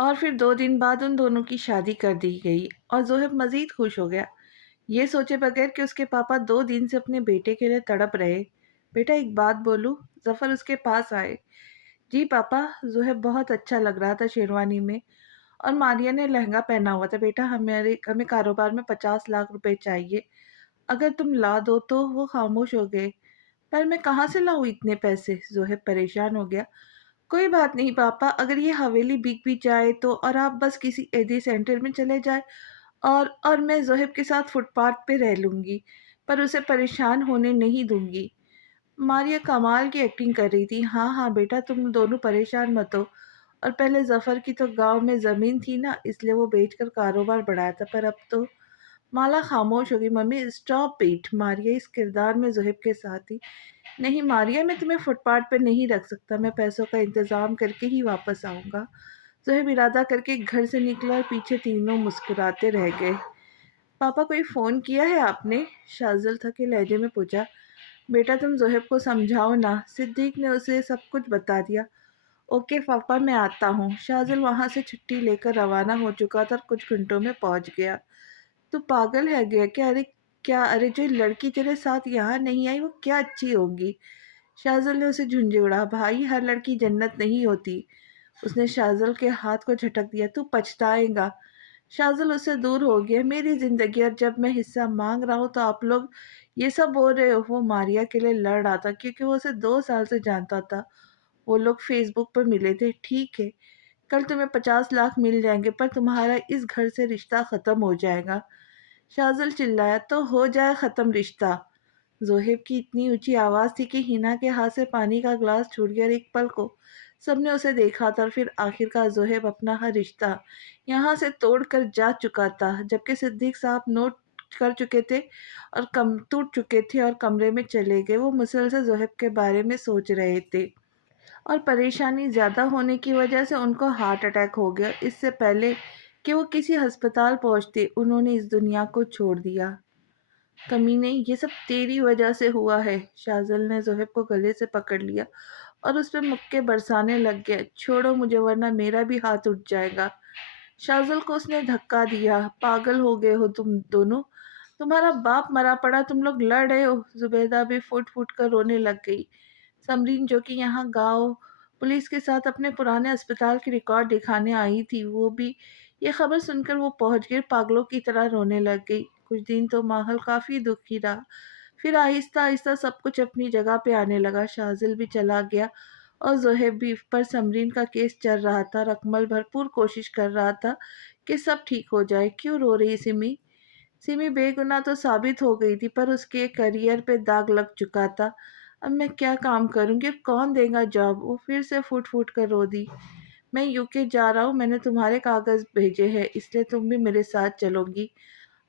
اور پھر 2 دن بعد ان دونوں کی شادی کر دی گئی اور زہب مزید خوش ہو گیا، یہ سوچے بغیر کہ اس کے پاپا 2 دن سے اپنے بیٹے کے لیے تڑپ رہے۔ بیٹا ایک بات بولوں؟ ظفر اس کے پاس آئے۔ جی پاپا۔ زہب بہت اچھا لگ رہا تھا شیروانی میں، اور ماریہ نے لہنگا پہنا ہوا تھا۔ بیٹا ہمیں کاروبار میں 50 لاکھ روپے چاہیے، اگر تم لا دو تو۔ وہ خاموش ہو گئے۔ پر میں کہاں سے لاؤں اتنے پیسے؟ زہب پریشان ہو گیا۔ کوئی بات نہیں پاپا، اگر یہ حویلی بک بھی جائے تو، اور آپ بس کسی ایدھی سینٹر میں چلے جائیں، اور میں زہب کے ساتھ فٹ پاتھ پہ رہ لوں گی، پر اسے پریشان ہونے نہیں دوں گی۔ ماریہ کمال کی ایکٹنگ کر رہی تھی۔ ہاں ہاں بیٹا، تم دونوں پریشان مت ہو۔ اور پہلے ظفر کی تو گاؤں میں زمین تھی نا، اس لیے وہ بیچ کر کاروبار بڑھایا تھا، پر اب تو… مالا خاموش ہوگی۔ Mummy stop it. ماریہ اس کردار میں زہب کے ساتھ تھی۔ نہیں ماریہ، میں تمہیں فٹ پاتھ پہ نہیں رکھ سکتا، میں پیسوں کا انتظام کر کے ہی واپس آؤں گا۔ زہب ارادہ کر کے گھر سے نکلا اور پیچھے تینوں مسکراتے رہ گئے۔ پاپا کوئی فون کیا ہے آپ نے؟ شاذل تھکے لہجے میں پوچھا۔ بیٹا تم زہب کو سمجھاؤ نا، صدیق نے اسے سب کچھ بتا دیا۔ اوکے پاپا، میں آتا ہوں۔ شاذل وہاں سے چھٹی لے کر روانہ ہو چکا تھا اور کچھ گھنٹوں میں پہنچ گیا۔ تو پاگل ہے گیا کیا؟ ارے جو لڑکی تیرے ساتھ یہاں نہیں آئی وہ کیا اچھی ہوگی؟ شاذل نے اسے جھنجھوڑا۔ بھائی ہر لڑکی جنت نہیں ہوتی۔ اس نے شاذل کے ہاتھ کو جھٹک دیا۔ تو پچھتائے گا۔ شاذل اس سے دور ہو گیا۔ میری زندگی، اور جب میں حصہ مانگ رہا ہوں تو آپ لوگ یہ سب بول رہے ہو۔ وہ ماریہ کے لیے لڑ رہا تھا کیونکہ وہ اسے 2 سال سے جانتا تھا۔ وہ لوگ فیس بک پر ملے تھے۔ ٹھیک ہے، کل تمہیں 50 لاکھ مل جائیں گے، پر تمہارا اس گھر سے رشتہ ختم ہو جائے گا۔ شاذل چلایا۔ تو ہو جائے ختم رشتہ۔ زہب کی اتنی اونچی آواز تھی کہ ہنا کے ہاتھ سے پانی کا گلاس چھوٹ گیا، اور ایک پل کو سب نے اسے دیکھا تھا، اور پھر آخرکار زہب اپنا ہر رشتہ یہاں سے توڑ کر جا چکا تھا، جبکہ صدیق صاحب نوٹ کر چکے تھے اور ٹوٹ چکے تھے اور کمرے میں چلے گئے۔ وہ مسلسل زہب کے بارے میں سوچ رہے تھے، اور پریشانی زیادہ ہونے کی وجہ سے ان کو ہارٹ اٹیک ہو گیا۔ اس سے پہلے کہ وہ کسی ہسپتال پہنچتے انہوں نے اس دنیا کو چھوڑ دیا۔ کمینے، یہ سب تیری وجہ سے ہوا ہے۔ شاذل نے زہب کو گلے سے پکڑ لیا اور اس پہ مکے برسانے لگ گیا۔ چھوڑو مجھے ورنہ میرا بھی ہاتھ اٹھ جائے گا۔ شاذل کو اس نے دھکا دیا۔ پاگل ہو گئے ہو تم دونوں؟ تمہارا باپ مرا پڑا، تم لوگ لڑ رہے ہو؟ زبیدہ بھی پھٹ پھٹ کر رونے لگ گئی۔ سمرین جو کہ یہاں گاؤں پولیس کے ساتھ اپنے پرانے اسپتال کی ریکارڈ دکھانے آئی تھی، وہ بھی یہ خبر سن کر وہ پہنچ گئی، پاگلوں کی طرح رونے لگ گئی۔ کچھ دن تو ماحول کافی دکھی رہا، پھر آہستہ آہستہ سب کچھ اپنی جگہ پہ آنے لگا۔ شاذل بھی چلا گیا اور زہب بھی، پر سمرین کا کیس چل رہا تھا اور اکمل بھرپور کوشش کر رہا تھا کہ سب ٹھیک ہو جائے۔ کیوں رو رہی سمی؟ سمی بے گناہ تو ثابت ہو گئی تھی، پر اس کے کیریئر پہ داغ لگ چکا تھا۔ اب میں کیا کام کروں گی؟ اب کون دے گا جاب؟ وہ پھر سے پھوٹ پھوٹ کر رو دی۔ میں UK جا رہا ہوں، میں نے تمہارے کاغذ بھیجے ہیں، اس لیے تم بھی میرے ساتھ چلو گی۔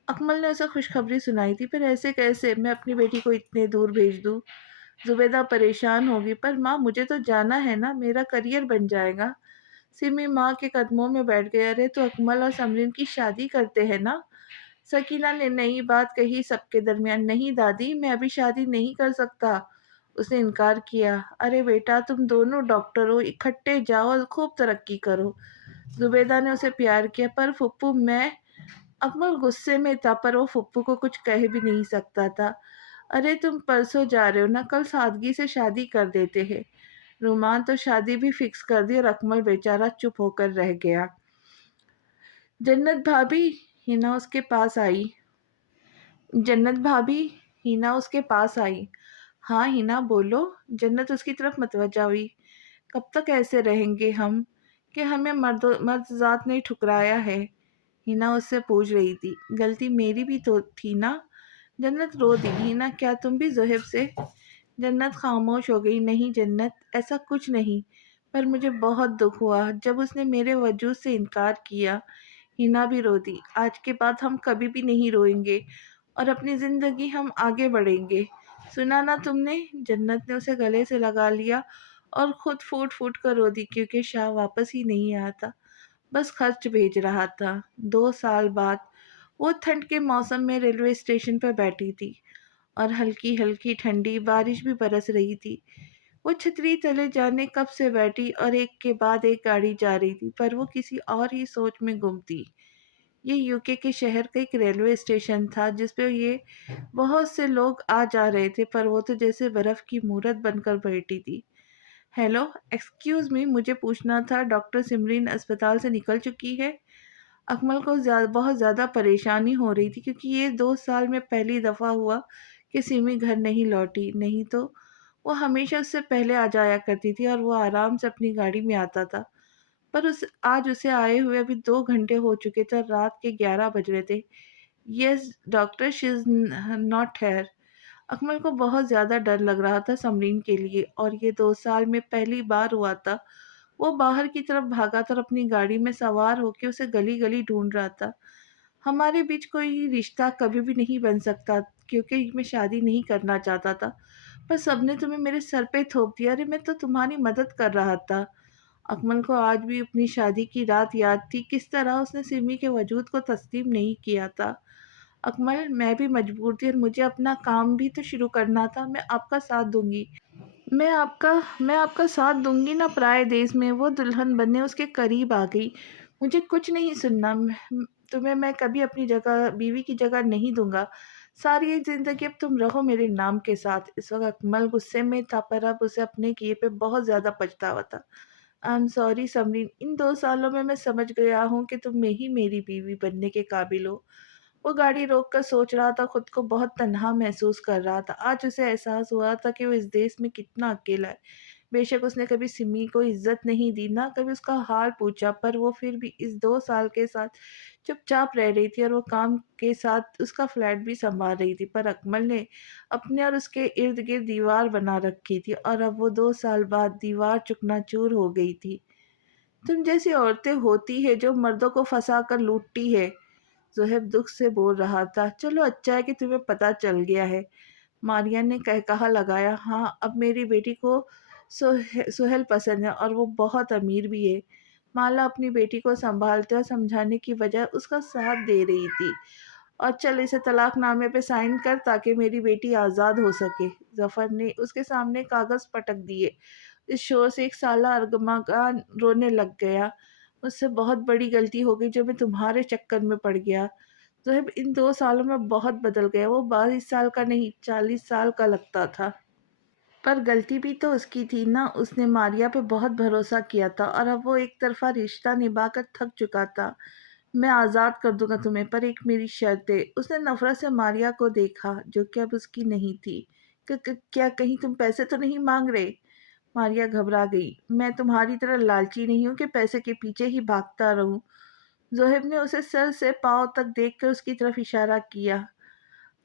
اکمل نے اسے خوشخبری سنائی تھی۔ پھر ایسے کیسے؟ میں اپنی بیٹی کو اتنے دور بھیج دوں؟ زبیدہ پریشان ہوگی۔ پر ماں مجھے تو جانا ہے نا، میرا کیریئر بن جائے گا۔ سمی ماں کے قدموں میں بیٹھ گئے۔ ارے تو اکمل اور سمرین کی شادی کرتے ہیں نا؟ سکینہ نے نئی بات کہی سب کے درمیان۔ نہیں دادی، میں ابھی شادی نہیں کر سکتا، اس نے انکار کیا۔ ارے بیٹا تم دونوں ڈاکٹر ہو، اکٹھے جاؤ اور خوب ترقی کرو۔ زبیدہ نے اسے پیار کیا۔ پر پھپھو میں… اکمل غصے میں تھا، پر وہ پھپھو کو کچھ کہہ بھی نہیں سکتا تھا۔ ارے تم پرسوں جا رہے ہو نا، کل سادگی سے شادی کر دیتے ہیں۔ رومان تو شادی بھی فکس کر دی، اور اکمل بیچارہ چپ ہو کر رہ گیا۔ جنت بھابھی، ہنا اس کے پاس آئی۔ جنت بھابھی، ہنا اس کے پاس آئی۔ ہاں ہنا بولو۔ جنت اس کی طرف متوجہ ہوئی۔ کب تک ایسے رہیں گے ہم، کہ ہمیں مرد ذات نے ٹھکرایا ہے؟ ہنا اس سے پوچھ رہی تھی۔ غلطی میری بھی تو تھی نا؟ جنت رو دی۔ ہنا کیا تم بھی زہب سے… جنت خاموش ہو گئی۔ نہیں جنت، ایسا کچھ نہیں، پر مجھے بہت دکھ ہوا جب اس نے میرے وجود سے انکار کیا۔ ہنا بھی رو دی۔ آج کے بعد ہم کبھی بھی نہیں روئیں گے، اور اپنی زندگی ہم آگے بڑھیں گے۔ سنا نا تم نے؟ جنت نے اسے گلے سے لگا لیا اور خود پھوٹ پھوٹ کر رو دی، کیونکہ شاہ واپس ہی نہیں آتا، بس خرچ بھیج رہا تھا۔ 2 سال بعد وہ ٹھنڈ کے موسم میں ریلوے اسٹیشن پر بیٹھی تھی، اور ہلکی ہلکی ٹھنڈی بارش بھی برس رہی تھی۔ वो छतरी तले जाने कब से बैठी और एक के बाद एक गाड़ी जा रही थी, पर वो किसी और ही सोच में गुम थी। ये यूके के शहर का एक रेलवे स्टेशन था जिस पे ये बहुत से लोग आ जा रहे थे, पर वो तो जैसे बर्फ की मूरत बनकर बैठी थी। हेलो, एक्सक्यूज मी, मुझे पूछना था, डॉक्टर सिमरन अस्पताल से निकल चुकी है? अकमल को बहुत ज़्यादा परेशानी हो रही थी क्योंकि ये 2 साल में पहली दफ़ा हुआ कि सिमी घर नहीं लौटी। नहीं तो वो हमेशा उससे पहले आ जाया करती थी और वो आराम से अपनी गाड़ी में आता था। पर उस आज उसे आए हुए अभी 2 घंटे हो चुके थे और रात के 11 बज रहे थे। Yes doctor, she is not here. Akmal को बहुत ज़्यादा डर लग रहा था समरीन के लिए, और ये 2 साल में पहली बार हुआ था। वो बाहर की तरफ भागा था और अपनी गाड़ी में सवार होकर उसे गली गली ढूंढ रहा था। हमारे बीच कोई रिश्ता कभी भी नहीं बन सकता क्योंकि मैं शादी नहीं करना चाहता था, पर सबने तुम्हें मेरे सर पे थोप दिया। अरे मैं तो तुम्हारी मदद कर रहा था। अकमल को आज भी अपनी शादी की रात याद थी, किस तरह उसने सिमी के वजूद को तस्लीम नहीं किया था। अकमल, मैं भी मजबूर थी और मुझे अपना काम भी तो शुरू करना था। मैं आपका साथ दूंगी। मैं आपका साथ दूंगी ना। पराए देश में वो दुल्हन बनने उसके करीब आ गई। मुझे कुछ नहीं सुनना। तुम्हें मैं कभी अपनी जगह, बीवी की जगह नहीं दूंगा। सारी जिंदगी अब तुम रहो मेरे नाम के साथ। इस वक्त अकमल गुस्से में था, पर अब उसे अपने किए पे बहुत ज्यादा पछतावा था। आई एम सॉरी समरीन, इन 2 सालों में मैं समझ गया हूँ कि तुम ही मेरी बीवी बनने के काबिल हो। वो गाड़ी रोक कर सोच रहा था, खुद को बहुत तन्हा महसूस कर रहा था। आज उसे एहसास हुआ था कि वो इस देश में कितना अकेला है। बेशक उसने कभी सिमी को इज्जत नहीं दी, ना कभी उसका हाल पूछा, पर वो फिर भी इस 2 साल के साथ चुपचाप रह रही थी और वो काम के साथ उसका फ्लैट भी संभाल रही थी। पर अकमल ने अपने और उसके इर्द गिर्द दीवार बना रखी थी और अब वो 2 साल बाद दीवार चुकनाचूर हो गई थी। तुम जैसी औरतें होती है जो मर्दों को फंसा कर लूटती है, ज़ोहैब दुख से बोल रहा था। चलो अच्छा है कि तुम्हें पता चल गया है। मारिया ने कहा लगाया। हाँ, अब मेरी बेटी को सुहेल पसंद है और वो बहुत अमीर भी है। माला अपनी बेटी को संभालते और समझाने की बजाय उसका साथ दे रही थी। और चल इसे तलाकनामे पे साइन कर ताकि मेरी बेटी आज़ाद हो सके। जफर ने उसके सामने कागज़ पटक दिए। इस शोर से एक साला अर्गमाकान रोने लग गया। मुझसे बहुत बड़ी गलती हो गई जो मैं तुम्हारे चक्कर में पड़ गया। ज़ोहैब इन 2 सालों में बहुत बदल गया। वो 22 साल का नहीं, 40 साल का लगता था। पर गलती भी तो उसकी थी ना। उसने मारिया पे बहुत भरोसा किया था और अब वो एक तरफा रिश्ता निभाकर थक चुका था। मैं आज़ाद कर दूंगा तुम्हें, पर एक मेरी शर्त है। उसने नफरत से मारिया को देखा जो कि अब उसकी नहीं थी। क्या कहीं तुम पैसे तो नहीं मांग रहे? मारिया घबरा गई। मैं तुम्हारी तरह लालची नहीं हूँ कि पैसे के पीछे ही भागता रहूं। ज़ोहैब ने उसे सर से पांव तक देखकर उसकी तरफ इशारा किया।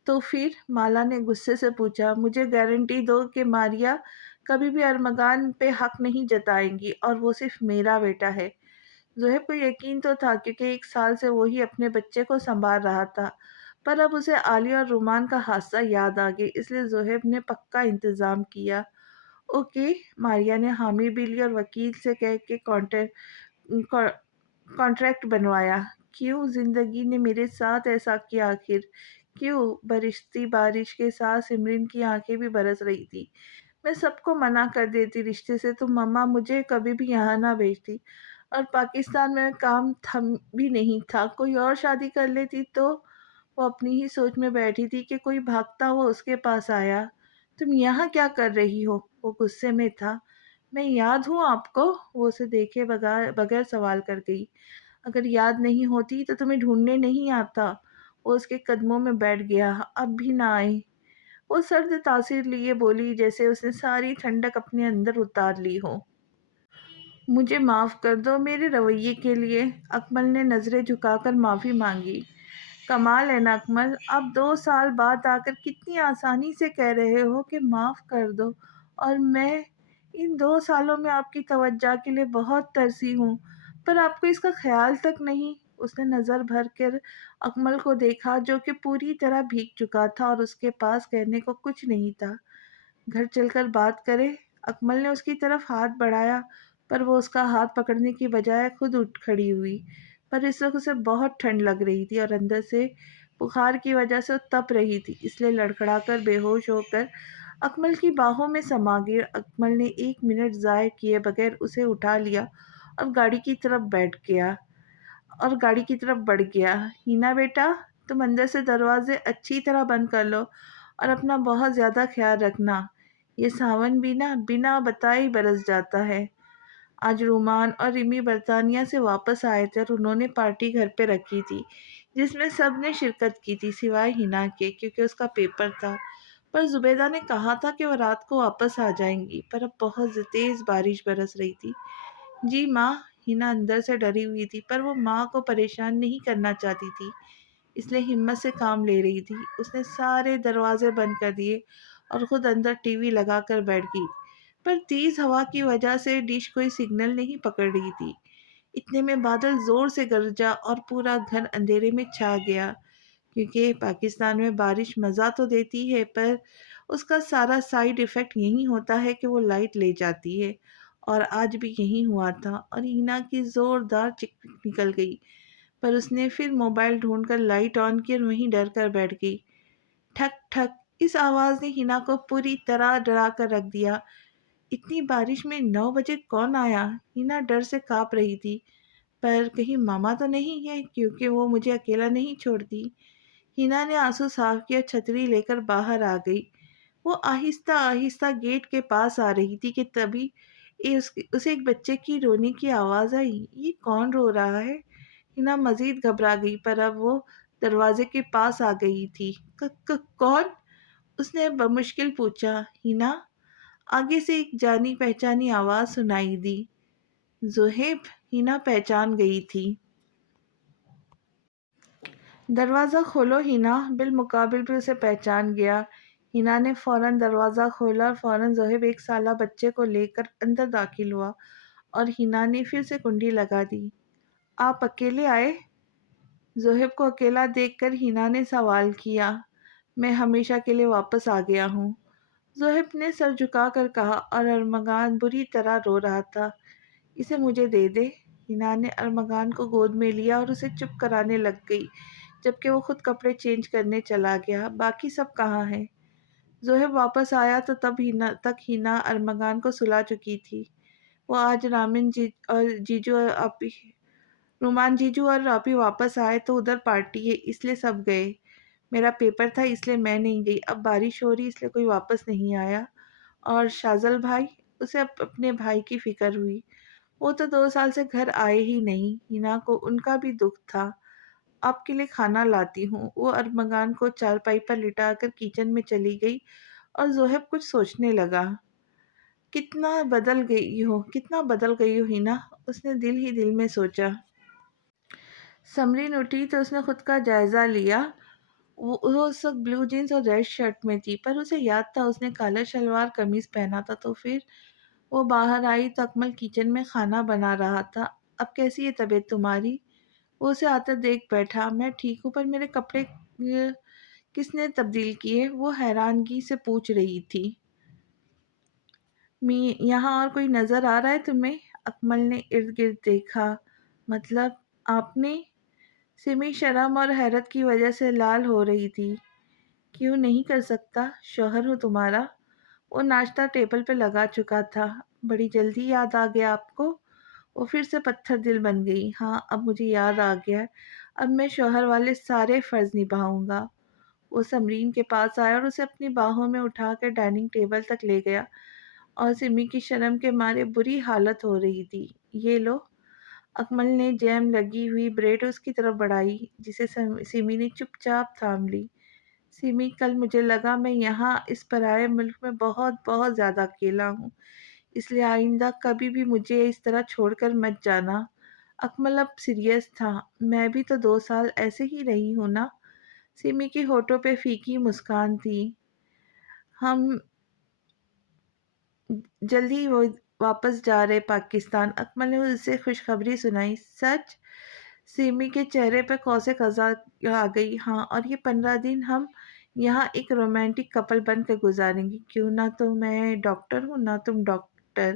तो फिर? माला ने गुस्से से पूछा। मुझे गारंटी दो कि मारिया कभी भी अरमगान पे हक नहीं जताएंगी और वो सिर्फ मेरा बेटा है। ज़ोहैब को यकीन तो था क्योंकि 1 साल से वो ही अपने बच्चे को संभाल रहा था, पर अब उसे आलिया और रुमान का हादसा याद आ गया, इसलिए ज़ोहैब ने पक्का इंतज़ाम किया। ओके। मारिया ने हामी भी ली और वकील से कह के कॉन्ट्रैक्ट बनवाया। क्यों जिंदगी ने मेरे साथ ऐसा किया आखिर? क्यों? बरसती बारिश के साथ सिमरन की आंखें भी बरस रही थी। मैं सबको मना कर देती रिश्ते से तो मम्मा मुझे कभी भी यहाँ ना भेजती, और पाकिस्तान में काम थम भी नहीं था। कोई और शादी कर लेती तो? वो अपनी ही सोच में बैठी थी कि कोई भागता हुआ उसके पास आया। तुम यहाँ क्या कर रही हो? वो गुस्से में था। मैं याद हूँ आपको? वो उसे देखे बगैर बगैर सवाल कर गई। अगर याद नहीं होती तो तुम्हें ढूंढने नहीं आता। वो उसके कदमों में बैठ गया। अब भी ना आए? वो सर्द तासीर लिए बोली जैसे उसने सारी ठंडक अपने अंदर उतार ली हो। मुझे माफ़ कर दो मेरे रवैये के लिए। अकमल ने नज़रें झुकाकर माफ़ी मांगी। कमाल है ना अकमल, आप 2 साल बाद आकर कितनी आसानी से कह रहे हो कि माफ़ कर दो, और मैं इन 2 सालों में आपकी तवज्जो के लिए बहुत तरसी हूँ, पर आपको इसका ख्याल तक नहीं। उसने नज़र भर कर अकमल को देखा जो कि पूरी तरह भीग चुका था और उसके पास कहने को कुछ नहीं था। घर चलकर बात करें? अकमल ने उसकी तरफ हाथ बढ़ाया, पर वो उसका हाथ पकड़ने की बजाय खुद उठ खड़ी हुई। पर इस वक्त उसे बहुत ठंड लग रही थी और अंदर से बुखार की वजह से वो तप रही थी, इसलिए लड़खड़ाकर बेहोश होकर اکمل کی باہوں میں سما گئی۔ اکمل نے 1 منٹ ضائع کیے بغیر اسے اٹھا لیا اور گاڑی کی طرف بڑھ گیا۔ ہینا بیٹا، تم اندر سے دروازے اچھی طرح بند کر لو اور اپنا بہت زیادہ خیال رکھنا۔ یہ ساون بھی نا بنا بتائے ہی برس جاتا ہے۔ آج رومان اور ریمی برطانیہ سے واپس آئے تھے اور انہوں نے پارٹی گھر پہ رکھی تھی جس میں سب نے شرکت کی تھی سوائے ہینا کے، کیونکہ اس کا پیپر تھا۔ پر زبیدہ نے کہا تھا کہ وہ رات کو واپس آ جائیں گی، پر اب بہت تیز بارش برس رہی تھی۔ جی ماں، ہینا اندر سے ڈری ہوئی تھی، پر وہ ماں کو پریشان نہیں کرنا چاہتی تھی، اس لیے ہمت سے کام لے رہی تھی۔ اس نے سارے دروازے بند کر دیے اور خود اندر ٹی وی لگا کر بیٹھ گئی، پر تیز ہوا کی وجہ سے ڈش کوئی سگنل نہیں پکڑ رہی تھی۔ اتنے میں بادل زور سے گرجا اور پورا گھر اندھیرے میں چھا گیا، کیونکہ پاکستان میں بارش مزہ تو دیتی ہے، پر اس کا سارا سائیڈ ایفیکٹ یہی ہوتا ہے کہ وہ لائٹ لے جاتی ہے، اور آج بھی یہی ہوا تھا۔ اور ہینا کی زوردار چیخ نکل گئی، پر اس نے پھر موبائل ڈھونڈ کر لائٹ آن کی اور وہیں ڈر کر بیٹھ گئی۔ ٹھک ٹھک، اس آواز نے ہینا کو پوری طرح ڈرا کر رکھ دیا۔ اتنی بارش میں 9 بجے کون آیا؟ ہینا ڈر سے کانپ رہی تھی، پر کہیں ماما تو نہیں ہے، کیونکہ وہ مجھے اکیلا نہیں چھوڑتی۔ ہینا نے آنسو صاف کیا، چھتری لے کر باہر آ گئی۔ وہ آہستہ آہستہ گیٹ کے پاس آ رہی تھی کہ تبھی اسے ایک بچے کی رونے کی آواز آئی۔ یہ کون رو رہا ہے؟ ہینا مزید گھبرا گئی، پر اب وہ دروازے کے پاس آ گئی تھی۔ کون؟ اس نے بمشکل پوچھا۔ ہینا، آگے سے ایک جانی پہچانی آواز سنائی دی۔ زہیب، ہینا پہچان گئی تھی۔ دروازہ کھولو ہینا، بالمقابل بھی اسے پہچان گیا۔ ہینا نے فوراً دروازہ کھولا اور فوراً زہیب 1 سالہ بچے کو لے کر اندر داخل ہوا، اور ہینا نے پھر سے کنڈی لگا دی۔ آپ اکیلے آئے؟ زہیب کو اکیلا دیکھ کر ہینا نے سوال کیا۔ میں ہمیشہ کے لیے واپس آ گیا ہوں، زہیب نے سر جھکا کر کہا، اور ارمغان بری طرح رو رہا تھا۔ اسے مجھے دے دے۔ ہینا نے ارمغان کو گود میں لیا اور اسے چپ کرانے لگ گئی، جبکہ وہ خود کپڑے چینج کرنے چلا گیا۔ باقی سب کہاں ہیں؟ زہیب واپس آیا تو تب ہینا ارمغان کو سلا چکی تھی۔ وہ آج رومان جیجو اور راپی واپس آئے تو ادھر پارٹی ہے، اس لیے سب گئے۔ میرا پیپر تھا اس لیے میں نہیں گئی، اب بارش ہو رہی اس لیے کوئی واپس نہیں آیا۔ اور شازل بھائی؟ اسے اب اپنے بھائی کی فکر ہوئی۔ وہ تو 2 سال سے گھر آئے ہی نہیں۔ ہینا کو ان کا بھی دکھ تھا۔ آپ کے لیے کھانا لاتی ہوں۔ وہ ارمغان کو چارپائی پر لٹا کر کچن میں چلی گئی، اور زہیب کچھ سوچنے لگا۔ کتنا بدل گئی ہو ہینا، اس نے دل ہی دل میں سوچا۔ سمرین اٹھی تو اس نے خود کا جائزہ لیا۔ وہ اس وقت بلو جینز اور ریڈ شرٹ میں تھی، پر اسے یاد تھا اس نے کالا شلوار قمیض پہنا تھا۔ تو پھر وہ باہر آئی تو اکمل کچن میں کھانا بنا رہا تھا۔ اب کیسی ہے طبیعت تمہاری؟ وہ اسے آتے دیکھ بیٹھا۔ میں ٹھیک ہوں، پر میرے کپڑے کس نے تبدیل کیے؟ وہ حیرانگی سے پوچھ رہی تھی۔ یہاں اور کوئی نظر آ رہا ہے تمہیں؟ اکمل نے ارد گرد دیکھا۔ مطلب آپ نے؟ سمی شرم اور حیرت کی وجہ سے لال ہو رہی تھی۔ کیوں نہیں کر سکتا؟ شوہر ہوں تمہارا۔ وہ ناشتہ ٹیبل پہ لگا چکا تھا۔ بڑی جلدی یاد آ گیا آپ کو؟ وہ پھر سے پتھر دل بن گئی۔ ہاں، اب مجھے یاد آ گیا، اب میں شوہر والے سارے فرض نبھاؤں گا۔ وہ سمرین کے پاس آیا اور اسے اپنی باہوں میں اٹھا کر ڈائننگ ٹیبل تک لے گیا، اور سمی کی شرم کے مارے بری حالت ہو رہی تھی۔ یہ لو۔ اکمل نے جیم لگی ہوئی بریڈ اس کی طرف بڑھائی، جسے سمی نے چپ چاپ تھام لی۔ سمی، کل مجھے لگا میں یہاں اس پرائے ملک میں بہت بہت زیادہ اکیلا ہوں، اس لیے آئندہ کبھی بھی مجھے اس طرح چھوڑ کر مت جانا۔ اکمل اب سیریس تھا۔ میں بھی تو 2 سال ایسے ہی رہی ہوں نا۔ سمی کی ہونٹوں پہ پھیکی مسکان تھی۔ ہم جلد ہی واپس جا رہے پاکستان۔ اکمل نے اسے خوشخبری سنائی۔ سچ؟ سیمی کے چہرے پہ قوس قزح آ گئی۔ ہاں، اور یہ 15 دن ہم یہاں ایک رومانٹک کپل بن کر گزاریں گے۔ کیوں؟ نہ تو میں ڈاکٹر ہوں نہ تم ڈاکٹر،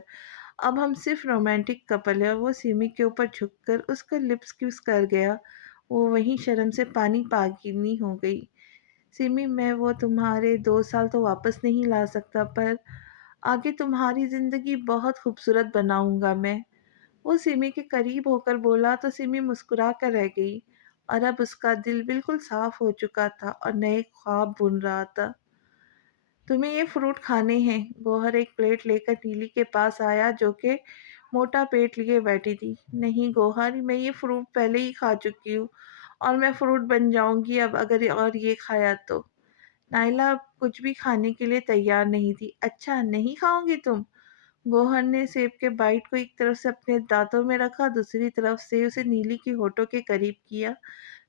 اب ہم صرف رومانٹک کپل ہیں۔ وہ سیمی کے اوپر جھک کر اس کا لپس کس کر گیا۔ وہ وہیں شرم سے پانی پاگنی ہو گئی۔ सिमी, मैं वो तुम्हारे 2 साल तो वापस नहीं ला सकता, पर आगे तुम्हारी ज़िंदगी बहुत खूबसूरत बनाऊँगा मैं। वो सिमी के करीब होकर बोला तो सिमी मुस्कुरा कर रह गई, और अब उसका दिल बिल्कुल साफ हो चुका था और नए ख्वाब बुन रहा था। तुम्हें ये फ्रूट खाने हैं। गौहर एक प्लेट लेकर नीली के पास आया, जो कि मोटा पेट लिए बैठी थी। नहीं गौहर, मैं ये फ्रूट पहले ही खा चुकी हूँ, और मैं फ्रूट बन जाऊंगी अब अगर और ये खाया तो। नाइला अब कुछ भी खाने के लिए तैयार नहीं थी। अच्छा, नहीं खाओगी तुम? गौहर ने सेब के बाइट को एक तरफ से अपने दांतों में रखा, दूसरी तरफ से उसे नीली की होठों के करीब किया,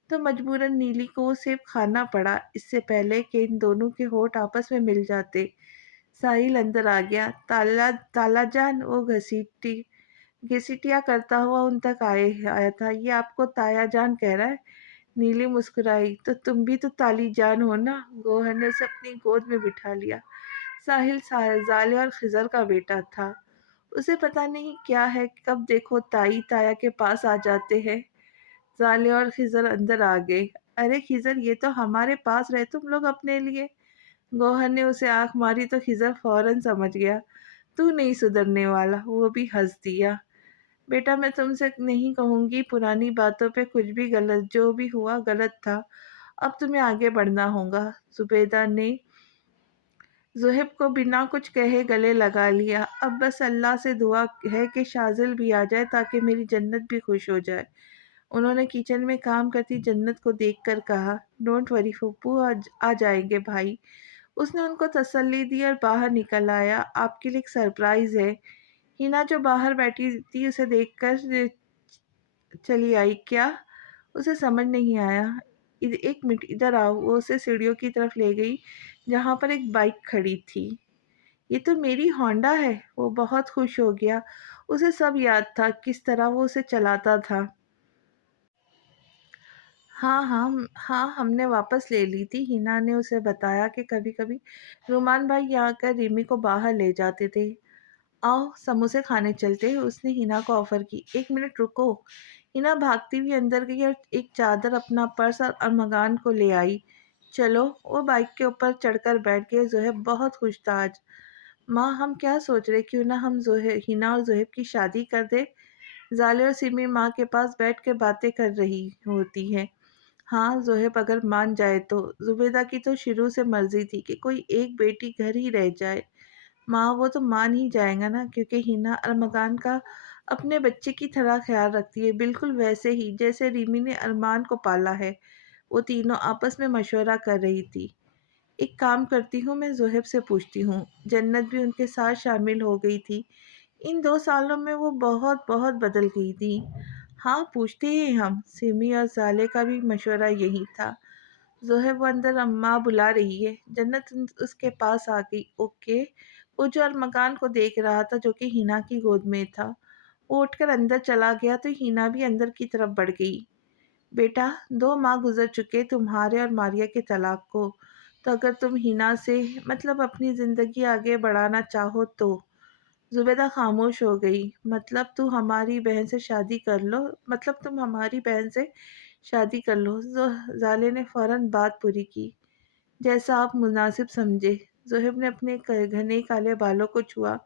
तो मजबूरन नीली को वो सेब खाना पड़ा, इससे पहले कि इन दोनों के होठ आपस में मिल जाते। साहिल अंदर आ गया। ताला ताला जान, वो घसीटी घसीटिया करता हुआ उन तक आया था। ये आपको ताया जान कह रहा है? नीली मुस्कुराई। तो तुम भी तो ताली जान हो ना? गौहर ने उसे अपनी गोद में बिठा लिया। साहिल जाले और खिजर का बेटा था। उसे पता नहीं क्या है, कब देखो ताई ताया के पास आ जाते हैं। जाले और खिजर अंदर आ गए। अरे खिजर, ये तो हमारे पास रहे तुम लोग अपने लिए। गौहर ने उसे आंख मारी तो खिजर फौरन समझ गया, तू नहीं सुधरने वाला। वो भी हंस दिया। बेटा, मैं तुमसे नहीं कहूंगी पुरानी बातों पे कुछ भी, गलत जो भी हुआ गलत था। अब तुम्हें आगे बढ़ना होगा। जुबैदा ने ज़ुहैब को बिना कुछ कहे गले लगा लिया। अब बस अल्लाह से दुआ है कि शाज़िल भी आ जाए, ताकि मेरी जन्नत भी खुश हो जाए। उन्होंने किचन में काम करती जन्नत को देखकर कहा, डोंट वरी फूफू, आज आ जाएंगे भाई। उसने उनको तसल्ली दी और बाहर निकल आया। आपके लिए एक सरप्राइज है। हिना जो बाहर बैठी थी उसे देखकर चली आई। क्या? उसे समझ नहीं आया। एक मिनट इधर आओ। वो उसे सीढ़ियों की तरफ ले गई, जहाँ पर एक बाइक खड़ी थी। ये तो मेरी होंडा है। वो बहुत खुश हो गया। उसे सब याद था, किस तरह वो उसे चलाता था। हाँ हाँ हाँ, हमने वापस ले ली थी। हिना ने उसे बताया कि कभी कभी रुमान भाई यहाँ आकर रिमी को बाहर ले जाते थे। आओ समोसे खाने चलते हैं, उसने हिना को ऑफर की। एक मिनट रुको। हिना भागती हुई अंदर गई और एक चादर, अपना पर्स और अरमगान को ले आई। चलो। वो बाइक के ऊपर चढ़कर बैठ गए। जोहेब बहुत खुश था आज। माँ, हम क्या सोच रहे, क्यों ना हम हिना और जोहेब की शादी कर दे। जाले और सिमी माँ के पास बैठ कर बातें कर रही होती है। हाँ जोहेब, अगर मान जाए तो। जुबेदा की तो शुरू से मर्जी थी कि कोई एक बेटी घर ही रह जाए। माँ, वो तो मान ही जाएगा ना, क्योंकि हिना अरमगान का अपने बच्चे की तरह ख्याल रखती है, बिल्कुल वैसे ही जैसे रिमी ने अरमान को पाला है। वो तीनों आपस में मशवरा कर रही थी। एक काम करती हूँ, मैं जोहेब से पूछती हूँ। जन्नत भी उनके साथ शामिल हो गई थी। इन 2 सालों में वो बहुत बहुत बदल गई थी। हाँ, पूछते हैं हम। सिमी और साले का भी मशवरा यही था। ज़ोहैब, वो अंदर अम्मा बुला रही है। जन्नत उसके पास आ गई। ओके। वो जो अरमकान को देख रहा था, जो कि हिना की गोद में था, वो उठकर अंदर चला गया तो हिना भी अंदर की तरफ बढ़ गई। बेटा, 2 माह गुजर चुके तुम्हारे और मारिया के तलाक को, तो अगर तुम हिना से, मतलब अपनी ज़िंदगी आगे बढ़ाना चाहो तो। जुबैदा खामोश हो गई। मतलब तू हमारी बहन से शादी कर लो, मतलब तुम हमारी बहन से शादी कर लो। जाले ने फौरन बात पूरी की। जैसा आप मुनासिब समझे। जोहेब ने अपने घने काले बालों को छुआ।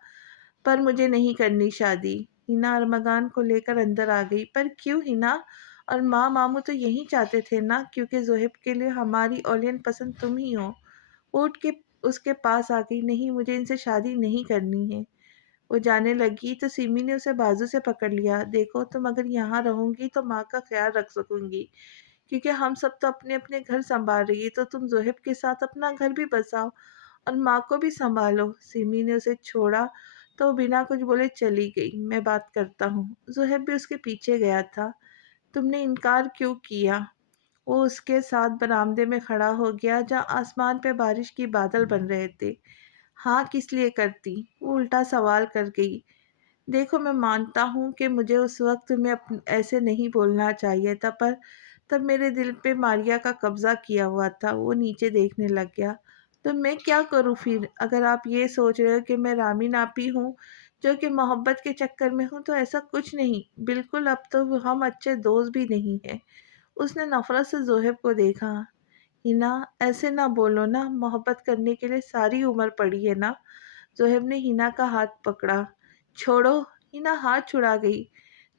पर मुझे नहीं करनी शादी। हिना अरमगान को लेकर अंदर आ गई। पर क्यों हिना? और माँ मामू तो यही चाहते थे ना, क्योंकि जोहेब के लिए हमारी ओलियन पसंद तुम ही हो। वो उठ के उसके पास आ गई। नहीं, मुझे इनसे शादी नहीं करनी है। वो जाने लगी तो सिमी ने उसे बाजू से पकड़ लिया। देखो, तुम अगर यहाँ रहोगी तो माँ का ख्याल रख सकूंगी, क्योंकि हम सब तो अपने अपने घर संभाल रही है, तो तुम जोहेब के साथ अपना घर भी बसाओ और माँ को भी संभालो। सिमी ने उसे छोड़ा तो वो बिना कुछ बोले चली गई। मैं बात करता हूँ। जोहेब भी उसके पीछे गया था। तुमने इनकार क्यों किया? वो उसके साथ बरामदे में खड़ा हो गया, जहाँ आसमान पे बारिश की बादल बन रहे थे। हाँ, किस लिए करती? वो उल्टा सवाल कर गई। देखो, मैं मानता हूँ कि मुझे उस वक्त तुम्हें ऐसे नहीं बोलना चाहिए था, पर तब मेरे दिल पे मारिया का कब्जा किया हुआ था। वो नीचे देखने लग गया। तो मैं क्या करूँ फिर? अगर आप ये सोच रहे हो कि मैं रामीन आपी हूँ, जो कि मोहब्बत के चक्कर में हूँ, तो ऐसा कुछ नहीं। बिल्कुल, अब तो हम अच्छे दोस्त भी नहीं हैं। उसने नफरत से जोहेब को देखा। हिना, ऐसे ना बोलो ना, मोहब्बत करने के लिए सारी उम्र पड़ी है ना। ज़ोहैब ने हिना का हाथ पकड़ा। छोड़ो। हिना हाथ छुड़ा गई।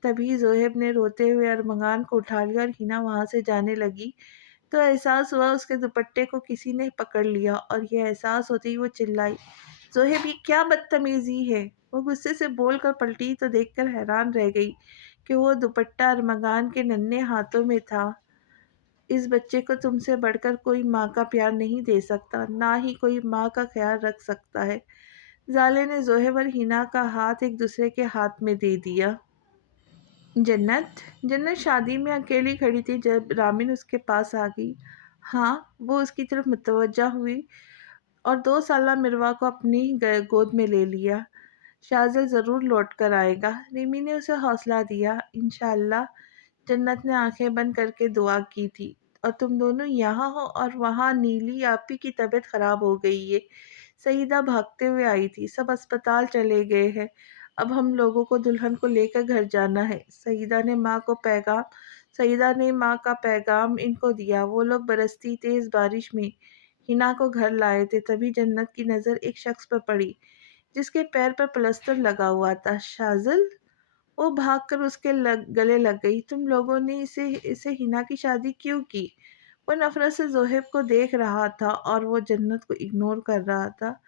तभी ज़ोहैब ने रोते हुए अरमगान को उठा लिया और हिना वहाँ से जाने लगी तो एहसास हुआ उसके दुपट्टे को किसी ने पकड़ लिया और ये एहसास होते ही वो चिल्लाई, ज़ोहैब ये क्या बदतमीज़ी है। वो गुस्से से बोल कर पलटी तो देखकर हैरान रह गई कि वो दुपट्टा अरमगान के नन्हे हाथों में था। इस बच्चे को तुमसे बढ़कर कोई माँ का प्यार नहीं दे सकता, ना ही कोई माँ का ख्याल रख सकता है। ज़ाले ने ज़ोहैब और हिना का हाथ एक दूसरे के हाथ में दे दिया। जन्नत जन्नत शादी में अकेली खड़ी थी जब रामिन उसके पास आ गई। हाँ, वो उसकी तरफ मुतवज्जा हुई और 2 साला मिरवा को अपनी गोद में ले लिया। शाज़ल ज़रूर लौट कर आएगा। रिमी ने उसे हौसला दिया। इंशाअल्लाह। जन्नत ने आंखें बंद करके दुआ की थी। और तुम दोनों यहाँ हो और वहाँ नीली आपी की तबीयत खराब हो गई है। सईदा भागते हुए आई थी। सब अस्पताल चले गए हैं। अब हम लोगों को दुल्हन को लेकर घर जाना है। सईदा ने माँ का पैगाम इनको दिया। वो लोग बरसती तेज बारिश में हिना को घर लाए थे। तभी जन्नत की नज़र एक शख्स पर पड़ी जिसके पैर पर प्लास्टर लगा हुआ था। शाज़ल। वो भागकर उसके गले लग गई। तुम लोगों ने इसे इसे हिना की शादी क्यों की। वो नफरत से जोहेब को देख रहा था और वो जन्नत को इग्नोर कर रहा था।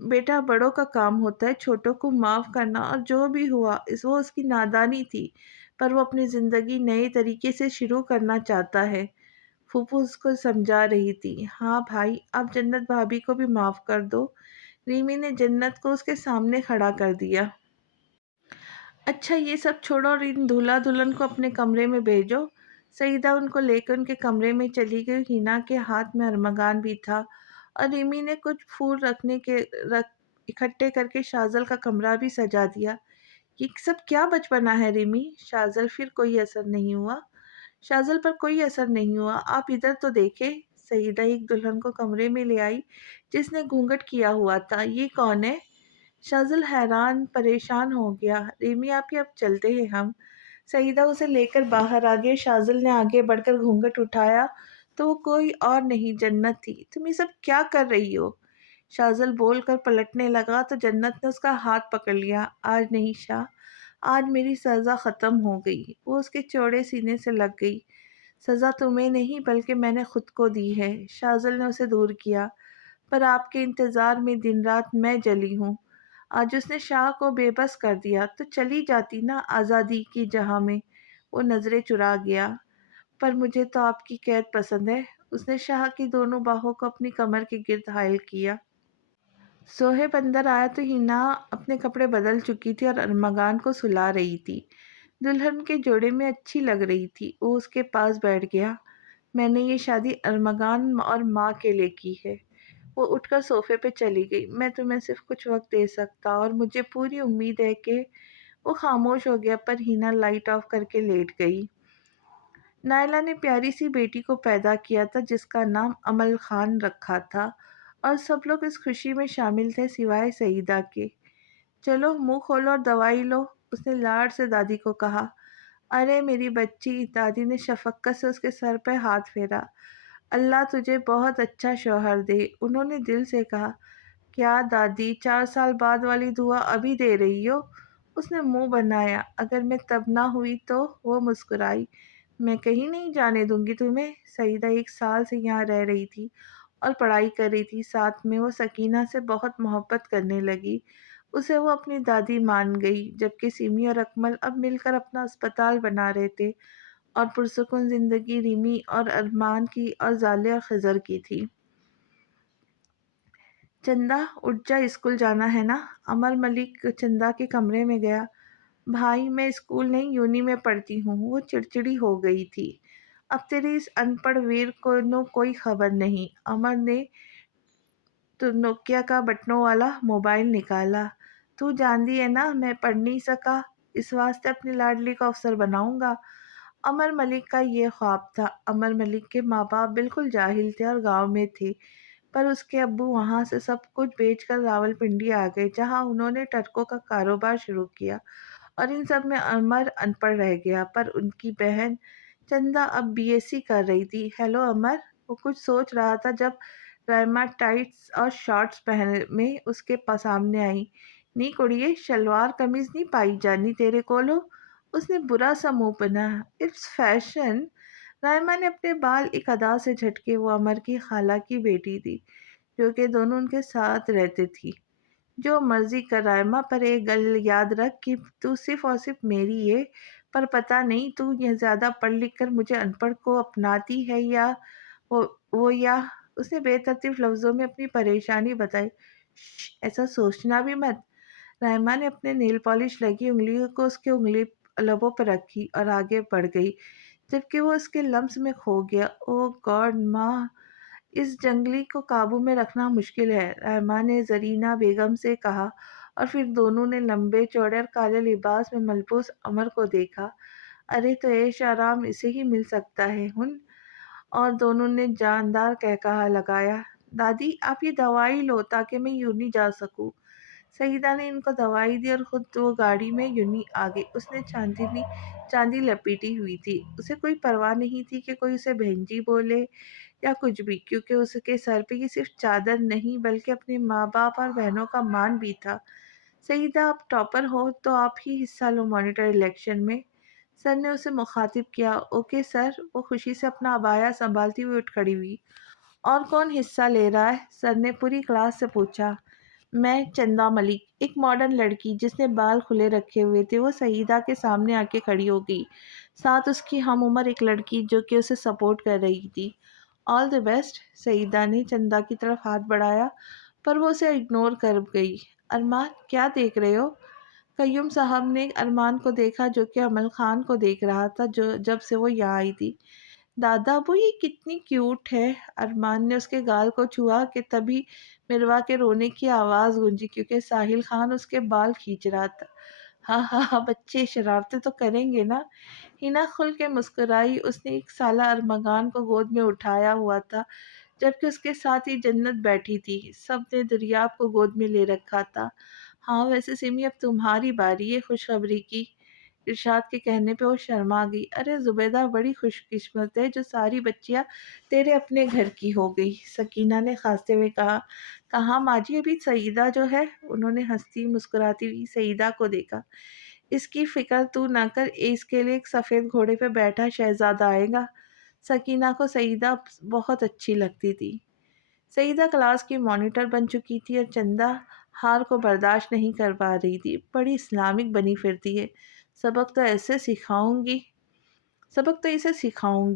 बेटा, बड़ों का काम होता है छोटों को माफ़ करना, और जो भी हुआ वो उसकी नादानी थी, पर वो अपनी ज़िंदगी नए तरीके से शुरू करना चाहता है। फूफू उसको समझा रही थी। हाँ भाई, आप जन्नत भाभी को भी माफ़ कर दो। रीमी ने जन्नत को उसके सामने खड़ा कर दिया। अच्छा, ये सब छोड़ो और इन दूल्हा दुल्हन को अपने कमरे में भेजो। सईदा उनको लेकर उनके कमरे में चली गई। हिना के हाथ में अरमगान भी था और रिमी ने कुछ फूल रख इकट्ठे करके शाजल का कमरा भी सजा दिया। ये सब क्या बचपना है रिमी। शाजल फिर कोई असर नहीं हुआ। शाजल पर कोई असर नहीं हुआ। आप इधर तो देखे। सईदा एक दुल्हन को कमरे में ले आई जिसने घूंघट किया हुआ था। ये कौन है। शाज़िल हैरान परेशान हो गया। रेमी आप ही, अब चलते हैं हम। सईदा उसे लेकर बाहर आ गए। शाज़िल ने आगे बढ़कर घूंघट उठाया तो वो कोई और नहीं, जन्नत थी। तुम ये सब क्या कर रही हो। शाज़िल बोल कर पलटने लगा तो जन्नत ने उसका हाथ पकड़ लिया। आज नहीं शाह, आज मेरी सज़ा ख़त्म हो गई। वो उसके चौड़े सीने से लग गई। सज़ा तुम्हें नहीं बल्कि मैंने खुद को दी है। शाज़िल ने उसे दूर किया। पर आपके इंतज़ार में दिन रात मैं जली हूँ। आज उसने शाह को बेबस कर दिया तो चली जाती ना आज़ादी की जहाँ में। वो नज़रें चुरा गया। पर मुझे तो आपकी कैद पसंद है। उसने शाह की दोनों बाहों को अपनी कमर के गिर्द हायल किया। सोहेब अंदर आया तो हिना अपने कपड़े बदल चुकी थी और अरमगान को सुला रही थी। दुल्हन के जोड़े में अच्छी लग रही थी। वो उसके पास बैठ गया। मैंने ये शादी अरमगान और माँ के लिए की है। वो उठकर सोफे पे चली गई। मैं तुम्हें सिर्फ कुछ वक्त दे सकता और मुझे पूरी उम्मीद है कि वो खामोश हो गया। पर हिना लाइट ऑफ करके लेट गई। नायला ने प्यारी सी बेटी को पैदा किया था जिसका नाम अमल खान रखा था और सब लोग इस खुशी में शामिल थे सिवाय सईदा के। चलो मुंह खोलो और दवाई लो, उसने लाड से दादी को कहा। अरे मेरी बच्ची, दादी ने शफकत से उसके सर पर हाथ फेरा। अल्लाह तुझे बहुत अच्छा शौहर दे, उन्होंने दिल से कहा। क्या दादी, 4 साल बाद वाली दुआ अभी दे रही हो। उसने मुंह बनाया। अगर मैं तब ना हुई तो। वो मुस्कुराई। मैं कहीं नहीं जाने दूंगी तुम्हें। सईदा 1 साल से यहाँ रह रही थी और पढ़ाई कर रही थी। साथ में वो सकीना से बहुत मोहब्बत करने लगी। उसे वो अपनी दादी मान गई। जबकि सिमी और अकमल अब मिलकर अपना अस्पताल बना रहे थे और पुरसुकून जिंदगी रिमी और अरमान की और जाले और खिजर की थी। चंदा, उठ जा, स्कूल जाना है ना। अमर मलिक चंदा के कमरे में गया। भाई, मैं स्कूल नहीं यूनी में पढ़ती हूँ। वो चिड़चिड़ी हो गई थी। अब तेरे इस अनपढ़ वीर को नो कोई खबर नहीं। अमर ने तो नोकिया का बटनों वाला मोबाइल निकाला। तू जानती है ना, मैं पढ़ नहीं सका, इस वास्ते अपनी लाडली को अफसर बनाऊंगा। अमर मलिक का ये ख्वाब था। अमर मलिक के माँ बाप बिल्कुल जाहिल थे और गांव में थे। पर उसके अब्बू वहाँ से सब कुछ बेचकर रावलपिंडी आ गए जहाँ उन्होंने ट्रकों का कारोबार शुरू किया और इन सब में अमर अनपढ़ रह गया। पर उनकी बहन चंदा अब बीएससी कर रही थी। हेलो अमर। وہ کچھ سوچ رہا تھا جب رائما ٹائٹس اور شارٹس پہنے میں اس کے پاس سامنے آئی۔ نی کڑیے شلوار قمیض نہیں پائی جانی تیرے کولو؟ اس نے برا سا منہ بنایا۔ It's fashion. رائما نے اپنے بال ایک ادا سے جھٹکے۔ وہ امر کی خالہ کی بیٹی تھی جو کہ دونوں ان کے ساتھ رہتے تھی۔ جو مرضی کر رائما، پر ایک گل یاد رکھ کہ تو صرف اور صرف میری ہے۔ پر پتہ نہیں تو یہ زیادہ پڑھ لکھ کر مجھے ان پڑھ کو اپناتی ہے یا وہ اس نے بے ترتیب لفظوں میں اپنی پریشانی بتائی۔ شش، ایسا سوچنا بھی مت۔ رحمٰ نے اپنے نیل پالش لگی انگلیوں کو اس کے انگلی لبوں پر رکھی اور آگے بڑھ گئی جبکہ وہ اس کے لمس میں کھو گیا۔ او گاڈ ماں، اس جنگلی کو قابو میں رکھنا مشکل ہے، رحمٰ نے زرینہ بیگم سے کہا، اور پھر دونوں نے لمبے چوڑے اور کالے لباس میں ملبوس امر کو دیکھا۔ ارے تو عیش آرام اسے ہی مل سکتا ہے ہن۔ اور دونوں نے جاندار قہقہہ لگایا۔ دادی آپ یہ دوائی لو تاکہ میں یوں نہیں جا سکوں۔ سعیدہ نے ان کو دوائی دی اور خود وہ گاڑی میں یونہی آگئی۔ اس نے چاندی لپیٹی ہوئی تھی۔ اسے کوئی پرواہ نہیں تھی کہ کوئی اسے بہن جی بولے یا کچھ بھی، کیونکہ اس کے سر پہ یہ صرف چادر نہیں بلکہ اپنے ماں باپ اور بہنوں کا مان بھی تھا۔ سعیدہ آپ ٹاپر ہو تو آپ ہی حصہ لو مانیٹر الیکشن میں، سر نے اسے مخاطب کیا۔ Okay sir. وہ خوشی سے اپنا عبایا سنبھالتی ہوئی اٹھ کھڑی ہوئی۔ اور کون حصہ لے رہا ہے؟ سر نے پوری کلاس سے پوچھا۔ میں، چندہ ملک، ایک ماڈرن لڑکی جس نے بال کھلے رکھے ہوئے تھے، وہ سعیدہ کے سامنے آ کے کھڑی ہو گئی، ساتھ اس کی ہم عمر ایک لڑکی جو کہ اسے سپورٹ کر رہی تھی۔ آل دی بیسٹ۔ سعیدہ نے چندہ کی طرف ہاتھ بڑھایا پر وہ اسے اگنور کر گئی۔ ارمان کیا دیکھ رہے ہو؟ قیوم صاحب نے ارمان کو دیکھا جو کہ امل خان کو دیکھ رہا تھا جب سے وہ یہاں آئی تھی۔ دادا ابو یہ کتنی کیوٹ ہے۔ ارمان نے اس کے گال کو چھوا کہ تبھی مروا کے رونے کی آواز گونجی کیونکہ ساحل خان اس کے بال کھینچ رہا تھا۔ ہاں ہاں ہاں، بچے شرارتیں تو کریں گے نا۔ ہنا کھل کے مسکرائی۔ اس نے ایک سالہ ارمغان کو گود میں اٹھایا ہوا تھا جبکہ اس کے ساتھ ہی جنت بیٹھی تھی۔ سب نے دریاب کو گود میں لے رکھا تھا۔ ہاں ویسے سمی اب تمہاری باری ہے خوشخبری کی۔ ارشاد کے کہنے پہ وہ شرما گئی۔ ارے زبیدہ بڑی خوش قسمت ہے جو ساری بچیاں تیرے اپنے گھر کی ہو گئی، سکینہ نے خاصتے ہوئے کہا۔ کہاں ماں جی ابھی سعیدہ جو ہے؟ انہوں نے ہنستی مسکراتی ہوئی سعیدہ کو دیکھا۔ اس کی فکر تو نہ کر، اس کے لیے ایک سفید گھوڑے پہ بیٹھا شہزادہ آئے گا۔ سکینہ کو سعیدہ بہت اچھی لگتی تھی۔ سعیدہ کلاس کی مانیٹر بن چکی تھی اور چندہ ہار کو برداشت نہیں کر پا رہی تھی۔ بڑی اسلامک بنی پھرتی ہے، سبق تو اسے سکھاؤں